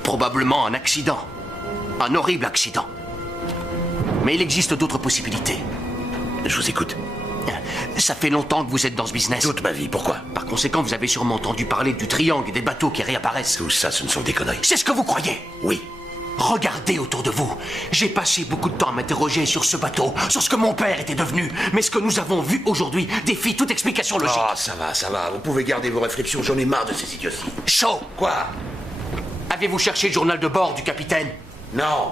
probablement un accident. Un horrible accident. Mais il existe d'autres possibilités. Je vous écoute. Ça fait longtemps que vous êtes dans ce business. Toute ma vie, pourquoi? Par conséquent, vous avez sûrement entendu parler du triangle et des bateaux qui réapparaissent. Tout ça, ce ne sont des conneries. C'est ce que vous croyez? Oui. Regardez autour de vous. J'ai passé beaucoup de temps à m'interroger sur ce bateau, sur ce que mon père était devenu. Mais ce que nous avons vu aujourd'hui défie toute explication logique. Oh, ça va. Vous pouvez garder vos réflexions. J'en ai marre de ces idioties. Shaw! Quoi? Avez-vous cherché le journal de bord du capitaine? Non.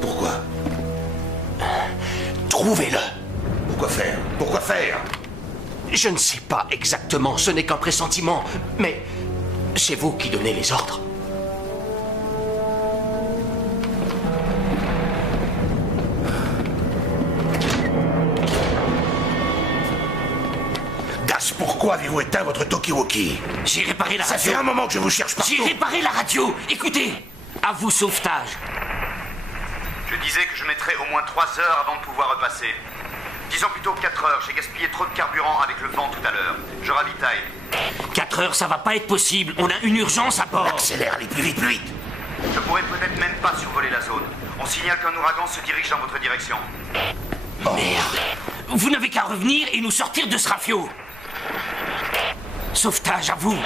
Pourquoi? Trouvez-le. Pourquoi faire? Je ne sais pas exactement, ce n'est qu'un pressentiment, mais c'est vous qui donnez les ordres. Das, pourquoi avez-vous éteint votre talkie-walkie? J'ai réparé la radio. Ça fait un moment que je vous cherche partout. J'ai réparé la radio. Écoutez, à vous, sauvetage. Je disais que je mettrais au moins 3 heures avant de pouvoir repasser. Disons plutôt 4 heures. J'ai gaspillé trop de carburant avec le vent tout à l'heure. Je ravitaille. 4 heures, ça va pas être possible. On a une urgence à bord. Accélère, allez plus vite. Je pourrais peut-être même pas survoler la zone. On signale qu'un ouragan se dirige dans votre direction. Merde. Vous n'avez qu'à revenir et nous sortir de ce rafio. Sauvetage, à vous.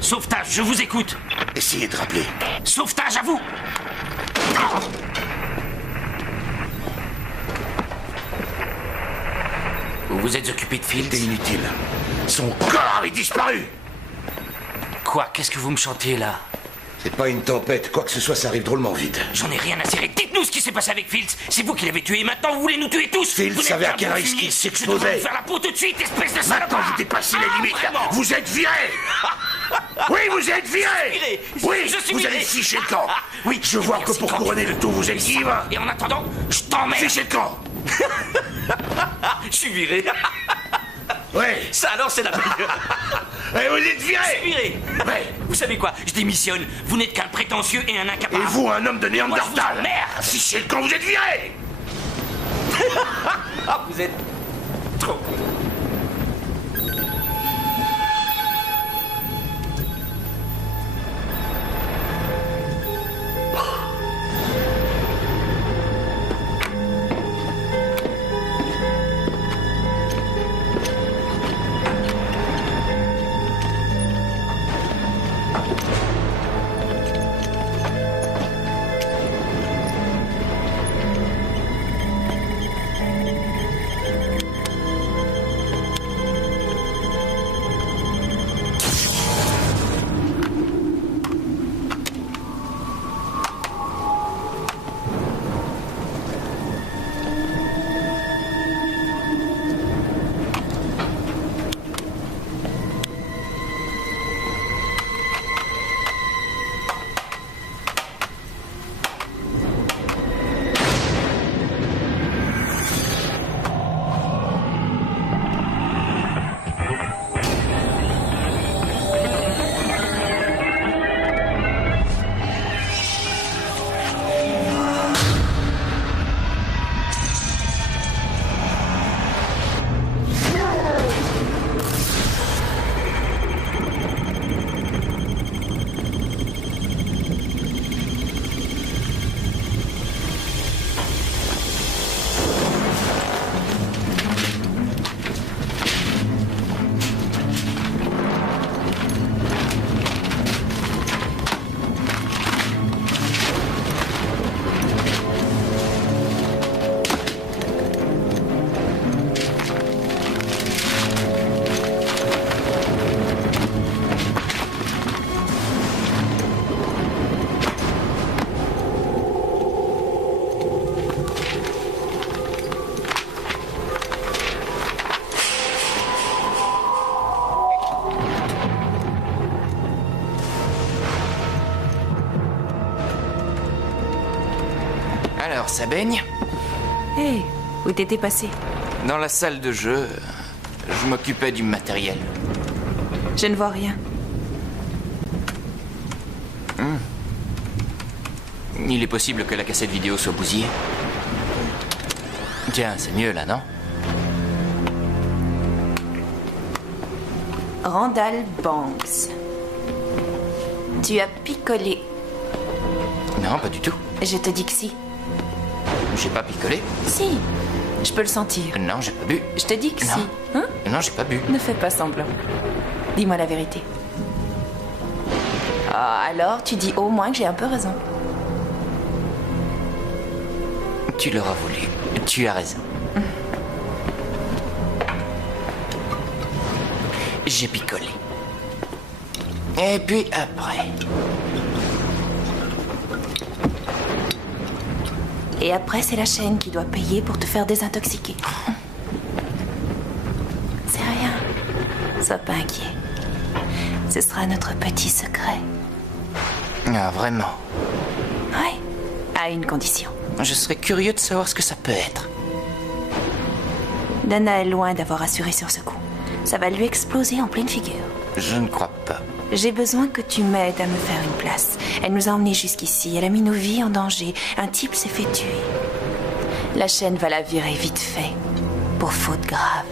Sauvetage, je vous écoute. Essayez de rappeler. Sauvetage, à vous. Vous vous êtes occupé de Fields? C'était inutile. Son corps avait disparu. Quoi? Qu'est-ce que vous me chantez, là? C'est pas une tempête. Quoi que ce soit, ça arrive drôlement vite. J'en ai rien à cirer. Dites-nous ce qui s'est passé avec Fields. C'est vous qui l'avez tué et maintenant vous voulez nous tuer tous. Fields savait à quel risque il s'exposait. Je devrais vous faire la peau tout de suite, espèce de salopard. Maintenant, vous dépassez les limites. Vraiment? Vous êtes viré. Oui, vous êtes viré. Oui, je suis vous viré. allez ficher le camp. Oui, je vois que pour couronner le tout, vous êtes ivre. Et en attendant, je t'emmerde. Fichez le camp. Je suis viré. Ouais. Ça alors, c'est la meilleure. Et vous êtes viré. Je suis viré. Ouais. Vous savez quoi? Je démissionne. Vous n'êtes qu'un prétentieux et un incapable. Et vous, un homme de Néandertal. Merde. Fichez le camp, vous êtes viré. Ah, vous êtes trop... Alors, ça baigne? Hé, où t'étais passé? Dans la salle de jeu, je m'occupais du matériel. Je ne vois rien. Il est possible que la cassette vidéo soit bousillée. Tiens, c'est mieux là, non? Randall Banks. Tu as picolé. Non, pas du tout. Je te dis que si. J'ai pas picolé. Si, je peux le sentir. Non, j'ai pas bu. Je te dis que Non. si. Hein? Non, j'ai pas bu. Ne fais pas semblant. Dis-moi la vérité. Ah, alors tu dis au moins que j'ai un peu raison. Tu l'auras voulu. Tu as raison. J'ai picolé. Et puis après... Et après, c'est la chaîne qui doit payer pour te faire désintoxiquer. C'est rien. Sois pas inquiet. Ce sera notre petit secret. Ah, vraiment? Oui, à une condition. Je serais curieux de savoir ce que ça peut être. Dana est loin d'avoir assuré sur ce coup. Ça va lui exploser en pleine figure. Je ne crois pas. J'ai besoin que tu m'aides à me faire une place. Elle nous a emmenés jusqu'ici. Elle a mis nos vies en danger. Un type s'est fait tuer. La chaîne va la virer vite fait. Pour faute grave.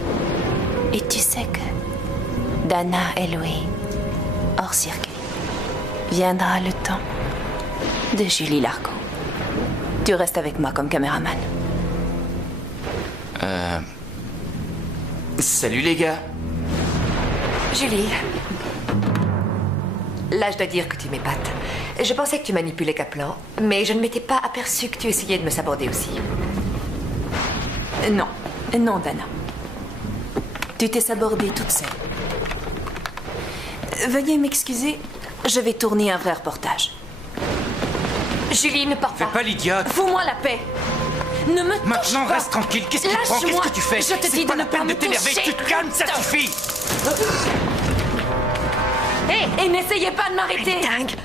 Et tu sais que Dana et Louis, hors circuit, viendra le temps de Julie Largo. Tu restes avec moi comme caméraman. Salut les gars. Julie. Là, je dois dire que tu m'épates. Je pensais que tu manipulais Kaplan, mais je ne m'étais pas aperçu que tu essayais de me saborder aussi. Non. Non, Dana. Tu t'es sabordée toute seule. Veuillez m'excuser, je vais tourner un vrai reportage. Julie, ne pars pas. Fais pas l'idiote. Fous-moi la paix. Ne me touche Maintenant, pas. reste tranquille. Qu'est-ce qui te prend? Qu'est-ce que tu fais? Je te dis de pas ne la pas peine me de t'énerver. toucher. Tu te calmes, ça suffit. Hé, et n'essayez pas de m'arrêter. Dingue.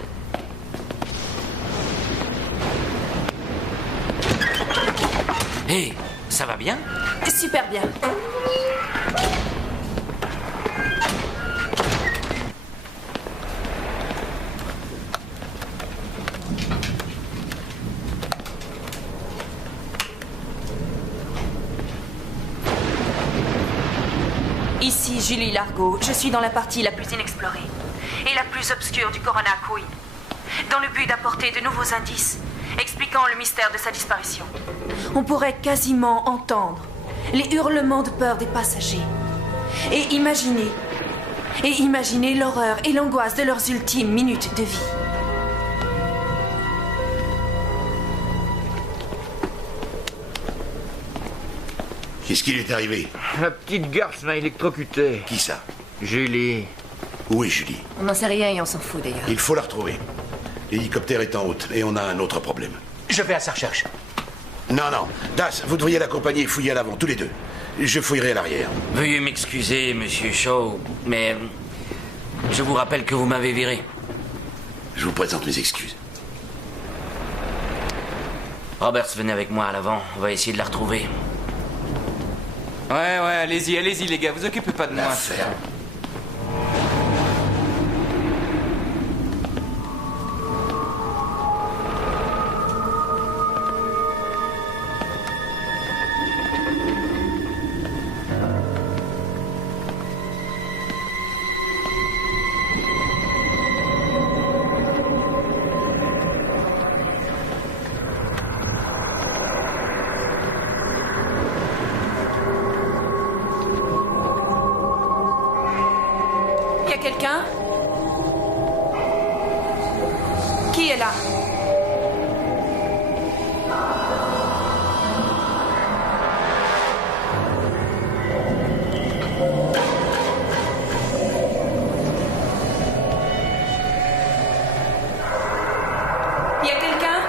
Hé, ça va bien? Super bien. Ici Julie Largo. Je suis dans la partie la plus inexplorée et la plus obscure du Corona Queen, dans le but d'apporter de nouveaux indices expliquant le mystère de sa disparition. On pourrait quasiment entendre les hurlements de peur des passagers et imaginer l'horreur et l'angoisse de leurs ultimes minutes de vie. Qu'est-ce qu'il est arrivé? La petite garce m'a électrocuté. Qui ça? Julie. Où est Julie? On n'en sait rien et on s'en fout d'ailleurs. Il faut la retrouver. L'hélicoptère est en route et on a un autre problème. Je vais à sa recherche. Non, non. Das, vous devriez l'accompagner et fouiller à l'avant, tous les deux. Je fouillerai à l'arrière. Veuillez m'excuser, monsieur Shaw, mais je vous rappelle que vous m'avez viré. Je vous présente mes excuses. Roberts, venez avec moi à l'avant. On va essayer de la retrouver. Ouais, allez-y, les gars. Vous occupez pas de moi. L'affaire. Quelqu'un? Qui est là? Y a quelqu'un?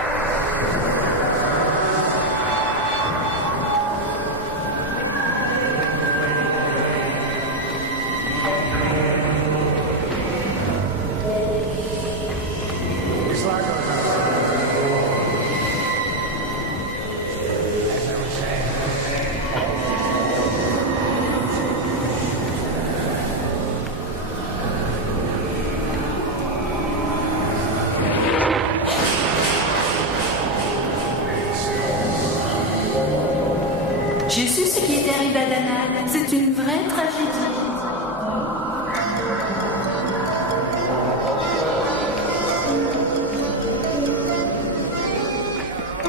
J'ai su ce qui était arrivé à Danal. C'est une vraie tragédie.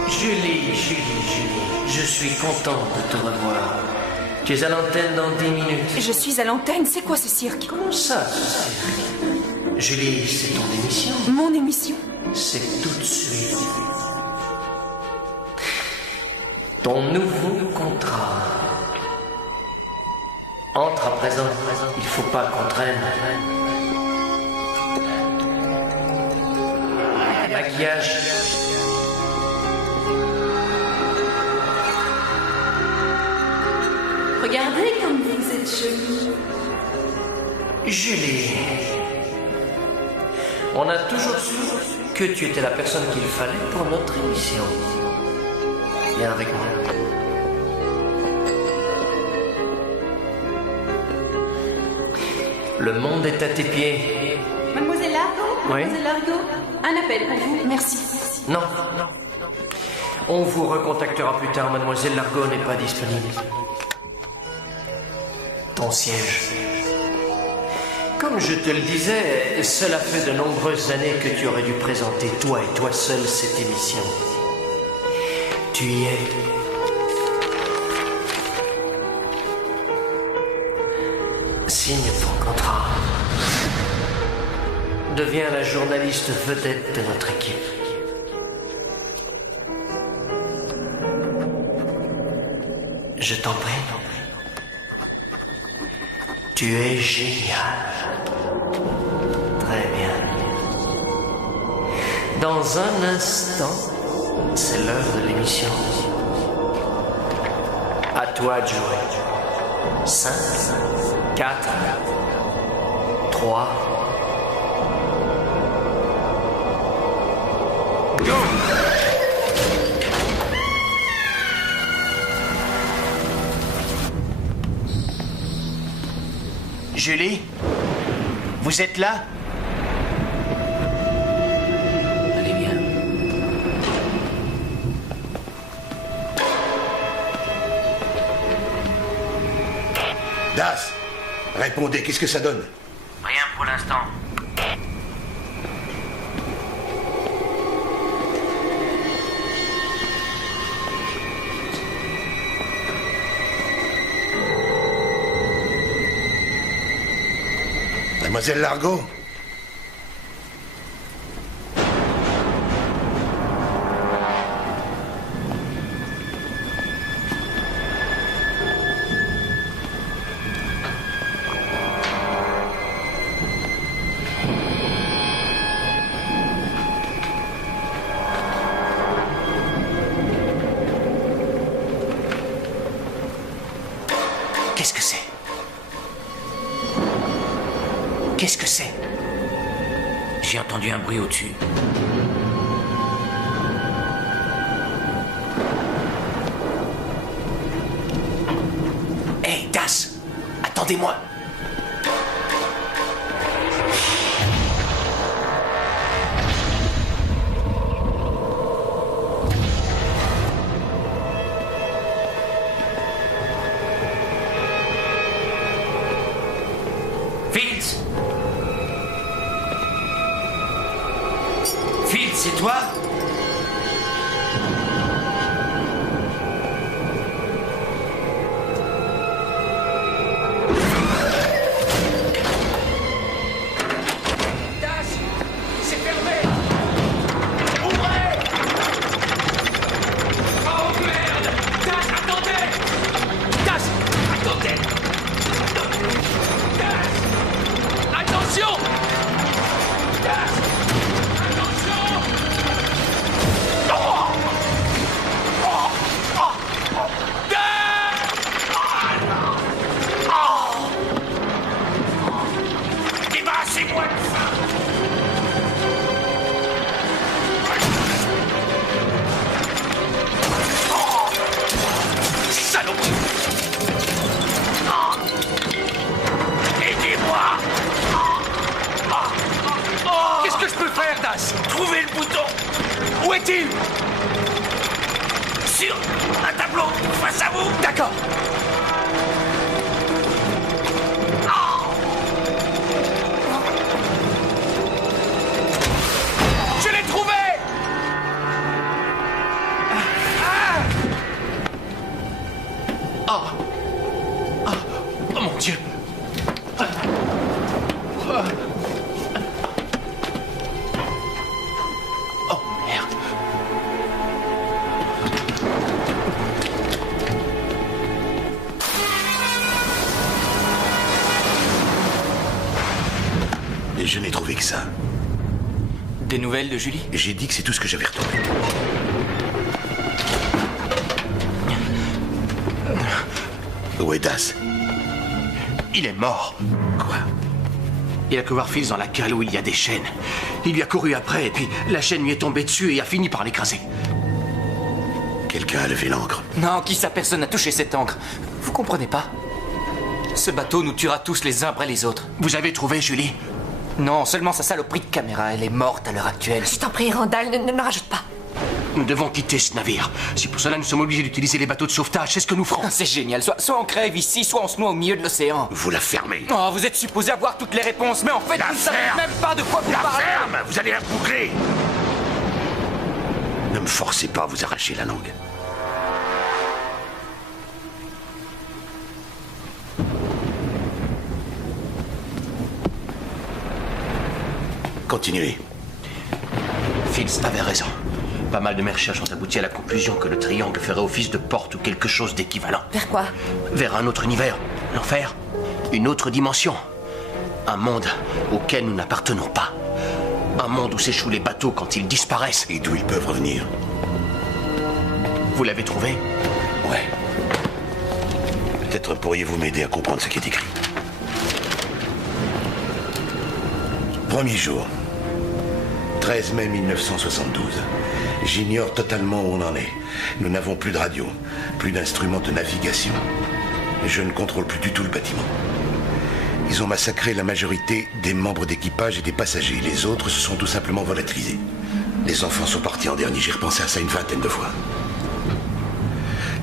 Julie, je suis content de te revoir. Tu es à l'antenne dans 10 minutes. Je suis à l'antenne, c'est quoi ce cirque? Comment ça, ce cirque? Julie, c'est ton émission. Mon émission? C'est tout de suite. Ton nouveau contrat. Entre à présent, il faut pas qu'on traîne. Maquillage. Regardez comme vous êtes jolie. Julie, on a toujours su que tu étais la personne qu'il fallait pour notre émission. Viens avec moi. Le monde est à tes pieds. Mademoiselle Largo? Oui? Mademoiselle Largo? Un appel pour vous. Merci. Non. On vous recontactera plus tard. Mademoiselle Largo n'est pas disponible. Ton siège. Comme je te le disais, cela fait de nombreuses années que tu aurais dû présenter toi et toi seul cette émission. Tu y es. Signe ton contrat. Deviens la journaliste vedette de notre équipe. Je t'en prie. Tu es génial. Très bien. Dans un instant, c'est l'heure de l'émission. À toi de jouer. 5, 4, 3. Go! Julie? Vous êtes là? Allez bien. Das, répondez, qu'est-ce que ça donne? Rien pour l'instant. Mademoiselle Largo? Qu'est-ce que c'est? Qu'est-ce que c'est? J'ai entendu un bruit au-dessus. Hé, Das! Attendez-moi! Fields! Fields, c'est toi? C'est fermé! Ouvrez! Oh merde! Das, attendez! Das, attendez! Das! Attention! Das! Attention! Oh! Oh! Oh! Das! Oh! Débarrassez-moi de ça! Saloperie! Aidez-moi! Qu'est-ce que je peux faire, Das? Trouvez le bouton! Où est-il? Sur un tapis! complot face à vous. D'accord. Je l'ai trouvé. Oh mon Dieu. Oh merde. Et je n'ai trouvé que ça. Des nouvelles de Julie? J'ai dit que c'est tout ce que j'avais retrouvé. Où est Das? Il est mort. Quoi? Il a cru voir Fields dans la cale où il y a des chaînes. Il lui a couru après, et puis la chaîne lui est tombée dessus et a fini par l'écraser. Quelqu'un a levé l'ancre. Non, qui ça? Personne n'a touché cette encre. Vous comprenez pas? Ce bateau nous tuera tous les uns après les autres. Vous avez trouvé Julie? Non, seulement sa saloperie de caméra. Elle est morte à l'heure actuelle. Je t'en prie, Randall, ne rajoute pas. Nous devons quitter ce navire. Si pour cela nous sommes obligés d'utiliser les bateaux de sauvetage, c'est ce que nous ferons. C'est génial. Soit on crève ici, soit on se noie au milieu de l'océan. Vous la fermez. Oh, vous êtes supposé avoir toutes les réponses, mais en fait, vous ne savez même pas de quoi vous parlez. Ferme! Vous allez la boucler. Ne me forcez pas à vous arracher la langue. Continuez. Fields avait raison. Pas mal de mes recherches ont abouti à la conclusion que le triangle ferait office de porte ou quelque chose d'équivalent. Vers quoi? Vers un autre univers. L'enfer. Une autre dimension. Un monde auquel nous n'appartenons pas. Un monde où s'échouent les bateaux quand ils disparaissent. Et d'où ils peuvent revenir. Vous l'avez trouvé? Ouais. Peut-être pourriez-vous m'aider à comprendre ce qui est écrit. Premier jour. 13 mai 1972. J'ignore totalement où on en est. Nous n'avons plus de radio, plus d'instruments de navigation. Je ne contrôle plus du tout le bâtiment. Ils ont massacré la majorité des membres d'équipage et des passagers. Les autres se sont tout simplement volatilisés. Les enfants sont partis en dernier. J'ai repensé à ça une vingtaine de fois.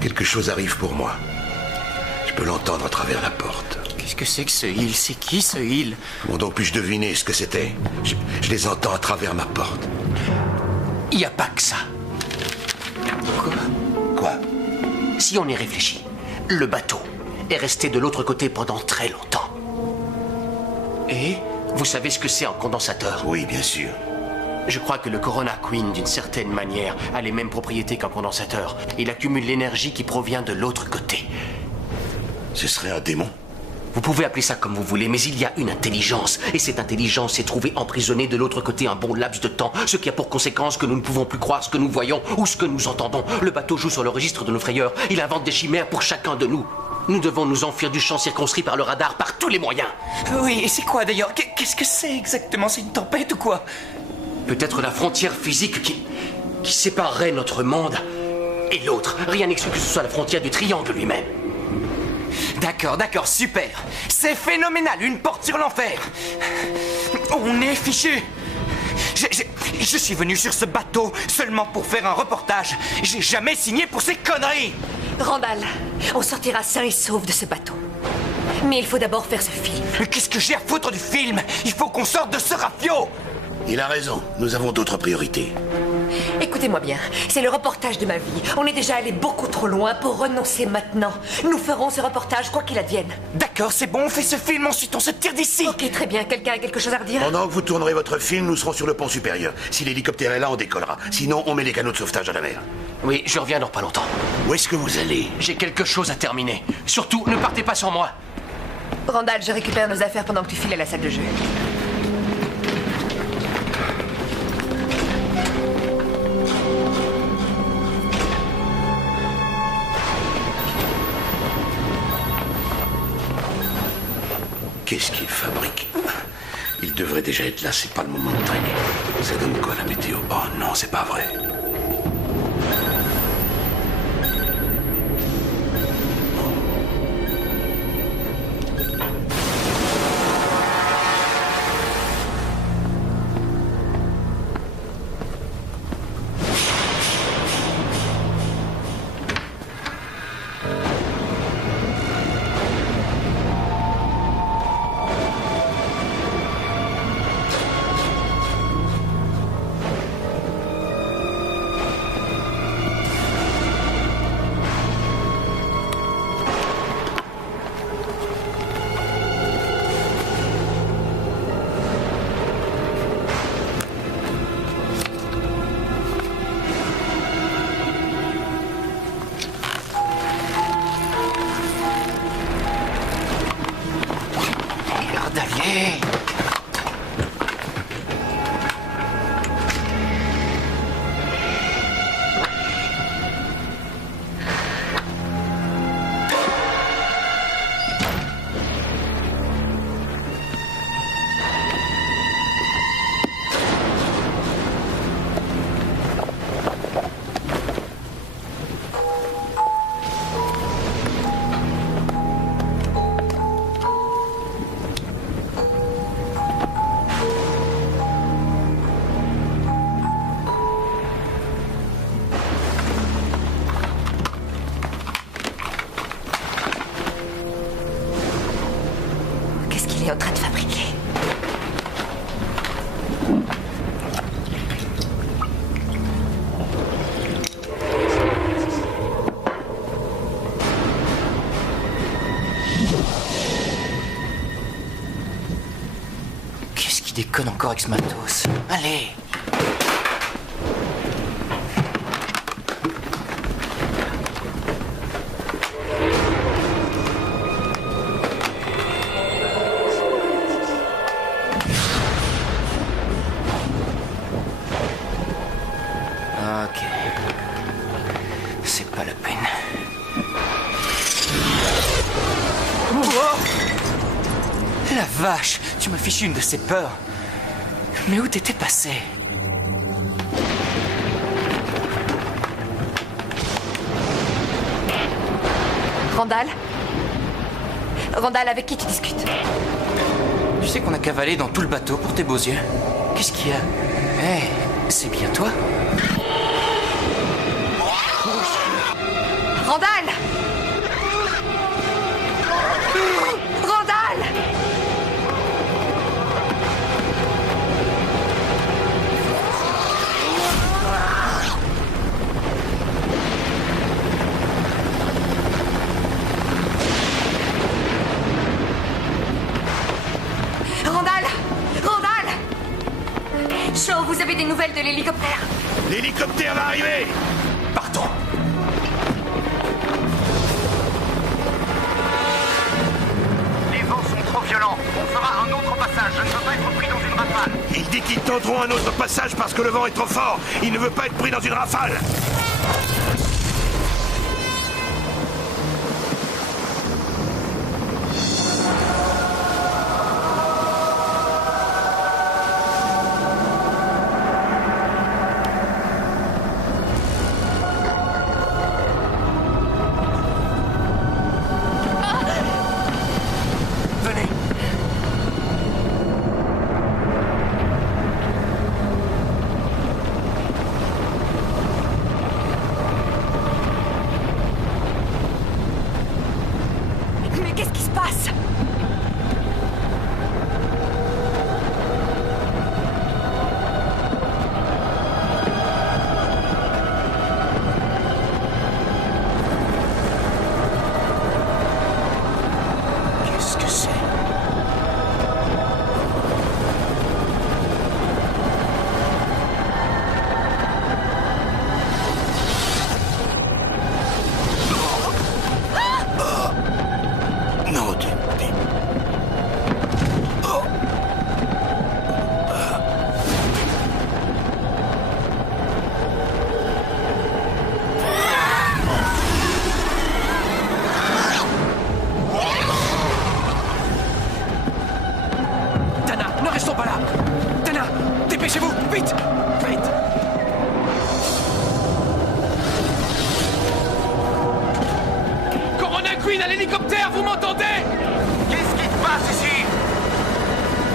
Quelque chose arrive pour moi. Je peux l'entendre à travers la porte. Qu'est-ce que c'est que ce Hill? C'est qui ce Hill? Comment donc puis-je deviner ce que c'était? Je les entends à travers ma porte. Il n'y a pas que ça. Quoi? Si on y réfléchit, le bateau est resté de l'autre côté pendant très longtemps. Et vous savez ce que c'est un condensateur? Oui, bien sûr. Je crois que le Corona Queen, d'une certaine manière, a les mêmes propriétés qu'un condensateur. Il accumule l'énergie qui provient de l'autre côté. Ce serait un démon? Vous pouvez appeler ça comme vous voulez, mais il y a une intelligence. Et cette intelligence s'est trouvée emprisonnée de l'autre côté un bon laps de temps, ce qui a pour conséquence que nous ne pouvons plus croire ce que nous voyons ou ce que nous entendons. Le bateau joue sur le registre de nos frayeurs. Il invente des chimères pour chacun de nous. Nous devons nous enfuir du champ circonscrit par le radar par tous les moyens. Oui, et c'est quoi d'ailleurs? Qu'est-ce que c'est exactement? C'est une tempête ou quoi? Peut-être la frontière physique qui séparerait notre monde et l'autre. Rien n'exclut que ce soit la frontière du triangle lui-même. D'accord, super. C'est phénoménal, une porte sur l'enfer. On est fichu. Je suis venu sur ce bateau seulement pour faire un reportage. J'ai jamais signé pour ces conneries. Randall, on sortira sain et sauf de ce bateau. Mais il faut d'abord faire ce film. Mais qu'est-ce que j'ai à foutre du film? Il faut qu'on sorte de ce rafio. Il a raison, nous avons d'autres priorités. Écoutez-moi bien, c'est le reportage de ma vie. On est déjà allé beaucoup trop loin pour renoncer maintenant. Nous ferons ce reportage quoi qu'il advienne. D'accord, c'est bon, on fait ce film, ensuite on se tire d'ici. Ok, très bien. Quelqu'un a quelque chose à redire? Pendant que vous tournerez votre film, nous serons sur le pont supérieur. Si l'hélicoptère est là, on décollera. Sinon, on met les canaux de sauvetage à la mer. Oui, je reviens dans pas longtemps. Où est-ce que vous allez? J'ai quelque chose à terminer. Surtout, ne partez pas sans moi. Randall, je récupère nos affaires pendant que tu files à la salle de jeu. Qu'est-ce qu'il fabrique? Il devrait déjà être là, c'est pas le moment de traîner. Ça donne quoi la météo? Oh non, c'est pas vrai. déconne encore avec ce matos. Allez. Ok. C'est pas la peine. Oh, la vache, tu m'as fichu une de ces peurs. Mais où t'étais passé? Randall? Randall, avec qui tu discutes? Tu sais qu'on a cavalé dans tout le bateau pour tes beaux yeux. Qu'est-ce qu'il y a? Hé, c'est bien toi? Randall! Randall! Randall! Randall! Shaw, vous avez des nouvelles de l'hélicoptère? L'hélicoptère va arriver! Partons! Les vents sont trop violents. On fera un autre passage. Je ne veux pas être pris dans une rafale. Il dit qu'ils tenteront un autre passage parce que le vent est trop fort. Il ne veut pas être pris dans une rafale. Mais qu'est-ce qui se passe? Qu'est-ce que c'est? Non, tu... Oh. Dana, ne restons pas là. Dana, dépêchez-vous, vite, vite. Corona Queen à l'hélicoptère, vous m'entendez? Qu'est-ce qui se passe ici?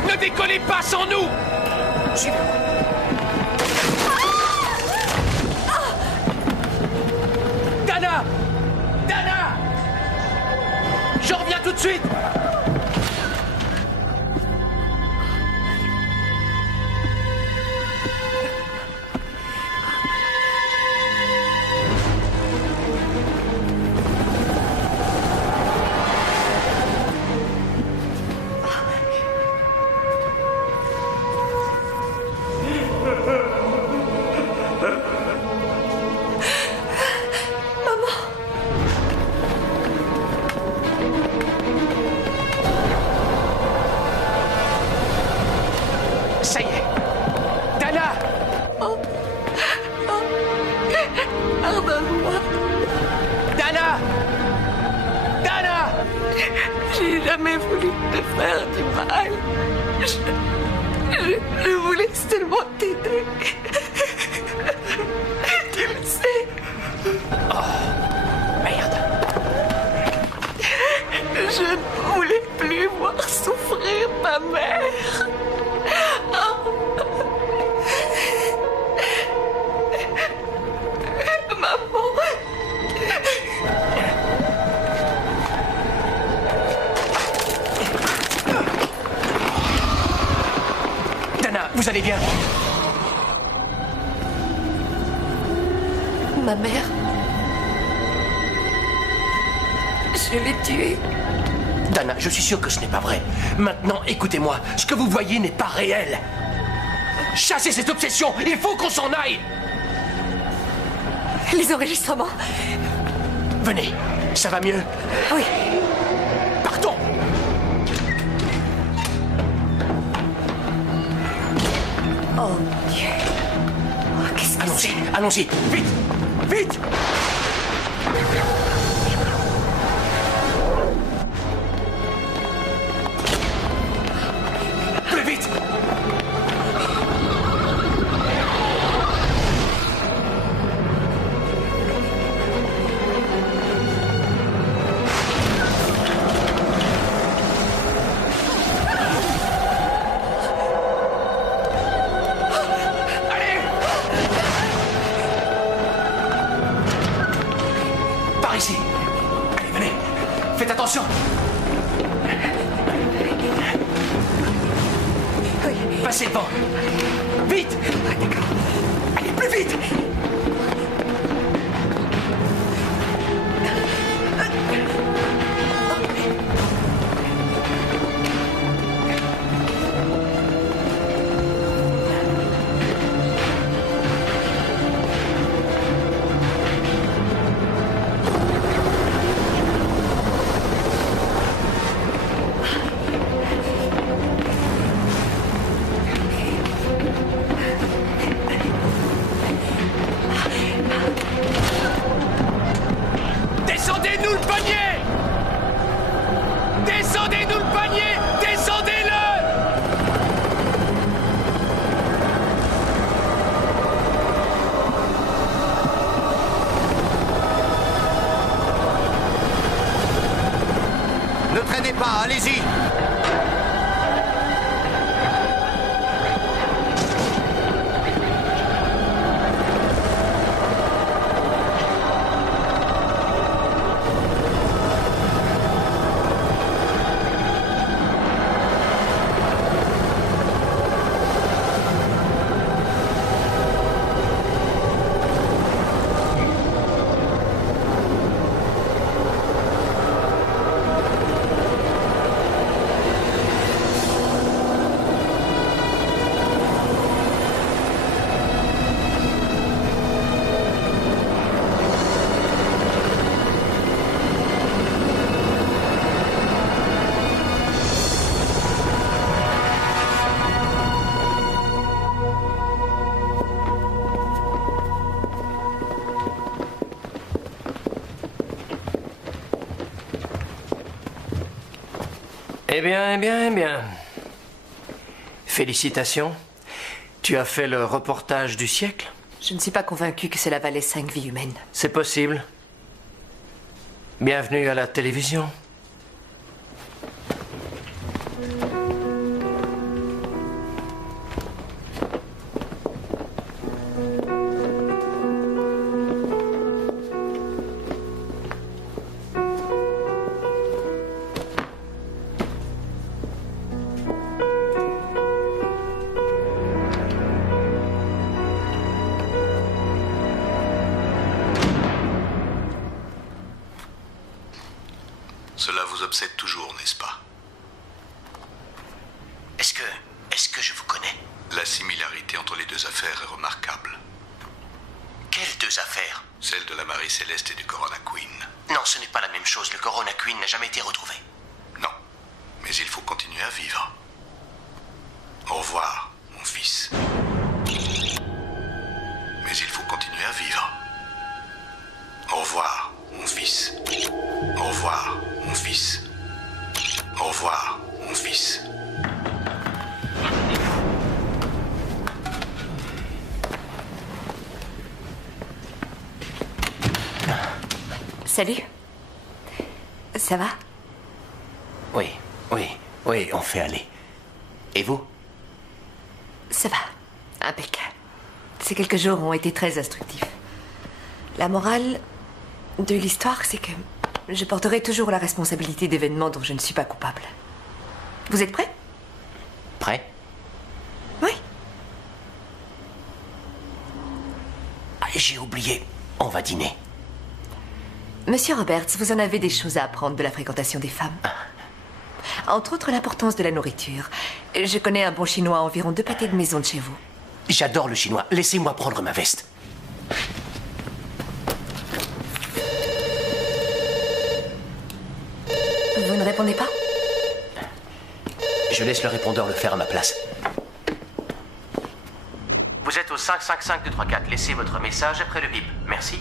Ne décollez pas sans nous. Dana! Dana! Je reviens tout de suite. Ça y est. Dana! Pardonne-moi. Dana! Dana! J'ai jamais voulu te faire du mal. Je voulais seulement t'aider. Tu le sais. Oh, merde. Je ne voulais plus voir souffrir ma mère. Maman. Dana, vous allez bien? Ma mère? Je l'ai tuée. Dana, je suis sûr que ce n'est pas vrai. Maintenant, écoutez-moi. Ce que vous voyez n'est pas réel. Chassez cette obsession. Il faut qu'on s'en aille. Les enregistrements. Venez, ça va mieux? Oui. Partons. Oh Dieu. Oh, qu'est-ce que c'est? Allons-y, vite, vite. Plus vite. Par ici. Allez, venez. Faites attention. Passez devant. Vite. Allez, plus vite. Descendez-nous le panier! Descendez-nous le panier! Descendez-le! Ne traînez pas, allez-y. Eh bien, eh bien, eh bien. Félicitations. Tu as fait le reportage du siècle? Je ne suis pas convaincue que cela valait 5 vies humaines. C'est possible. Bienvenue à la télévision. Cela vous obsède toujours, n'est-ce pas? Est-ce que je vous connais? La similarité entre les deux affaires est remarquable. Quelles deux affaires? Celle de la Marie Céleste et du Corona Queen. Non, ce n'est pas la même chose. Le Corona Queen n'a jamais été retrouvé. Non, mais il faut continuer à vivre. Au revoir, mon fils. Mais il faut continuer à vivre. Au revoir, mon fils. Au revoir, mon fils. Au revoir, mon fils. Salut. Ça va? Oui, on fait aller. Et vous? Ça va. Impeccable. Ces quelques jours ont été très instructifs. La morale de l'histoire, c'est que je porterai toujours la responsabilité d'événements dont je ne suis pas coupable. Vous êtes prêts? Prêt? Oui. Ah, j'ai oublié. On va dîner. Monsieur Roberts, vous en avez des choses à apprendre de la fréquentation des femmes. Entre autres, l'importance de la nourriture. Je connais un bon chinois à environ 2 pâtés de maison de chez vous. J'adore le chinois. Laissez-moi prendre ma veste. Vous ne répondez pas? Je laisse le répondeur le faire à ma place. Vous êtes au 555-234. Laissez votre message après le bip. Merci.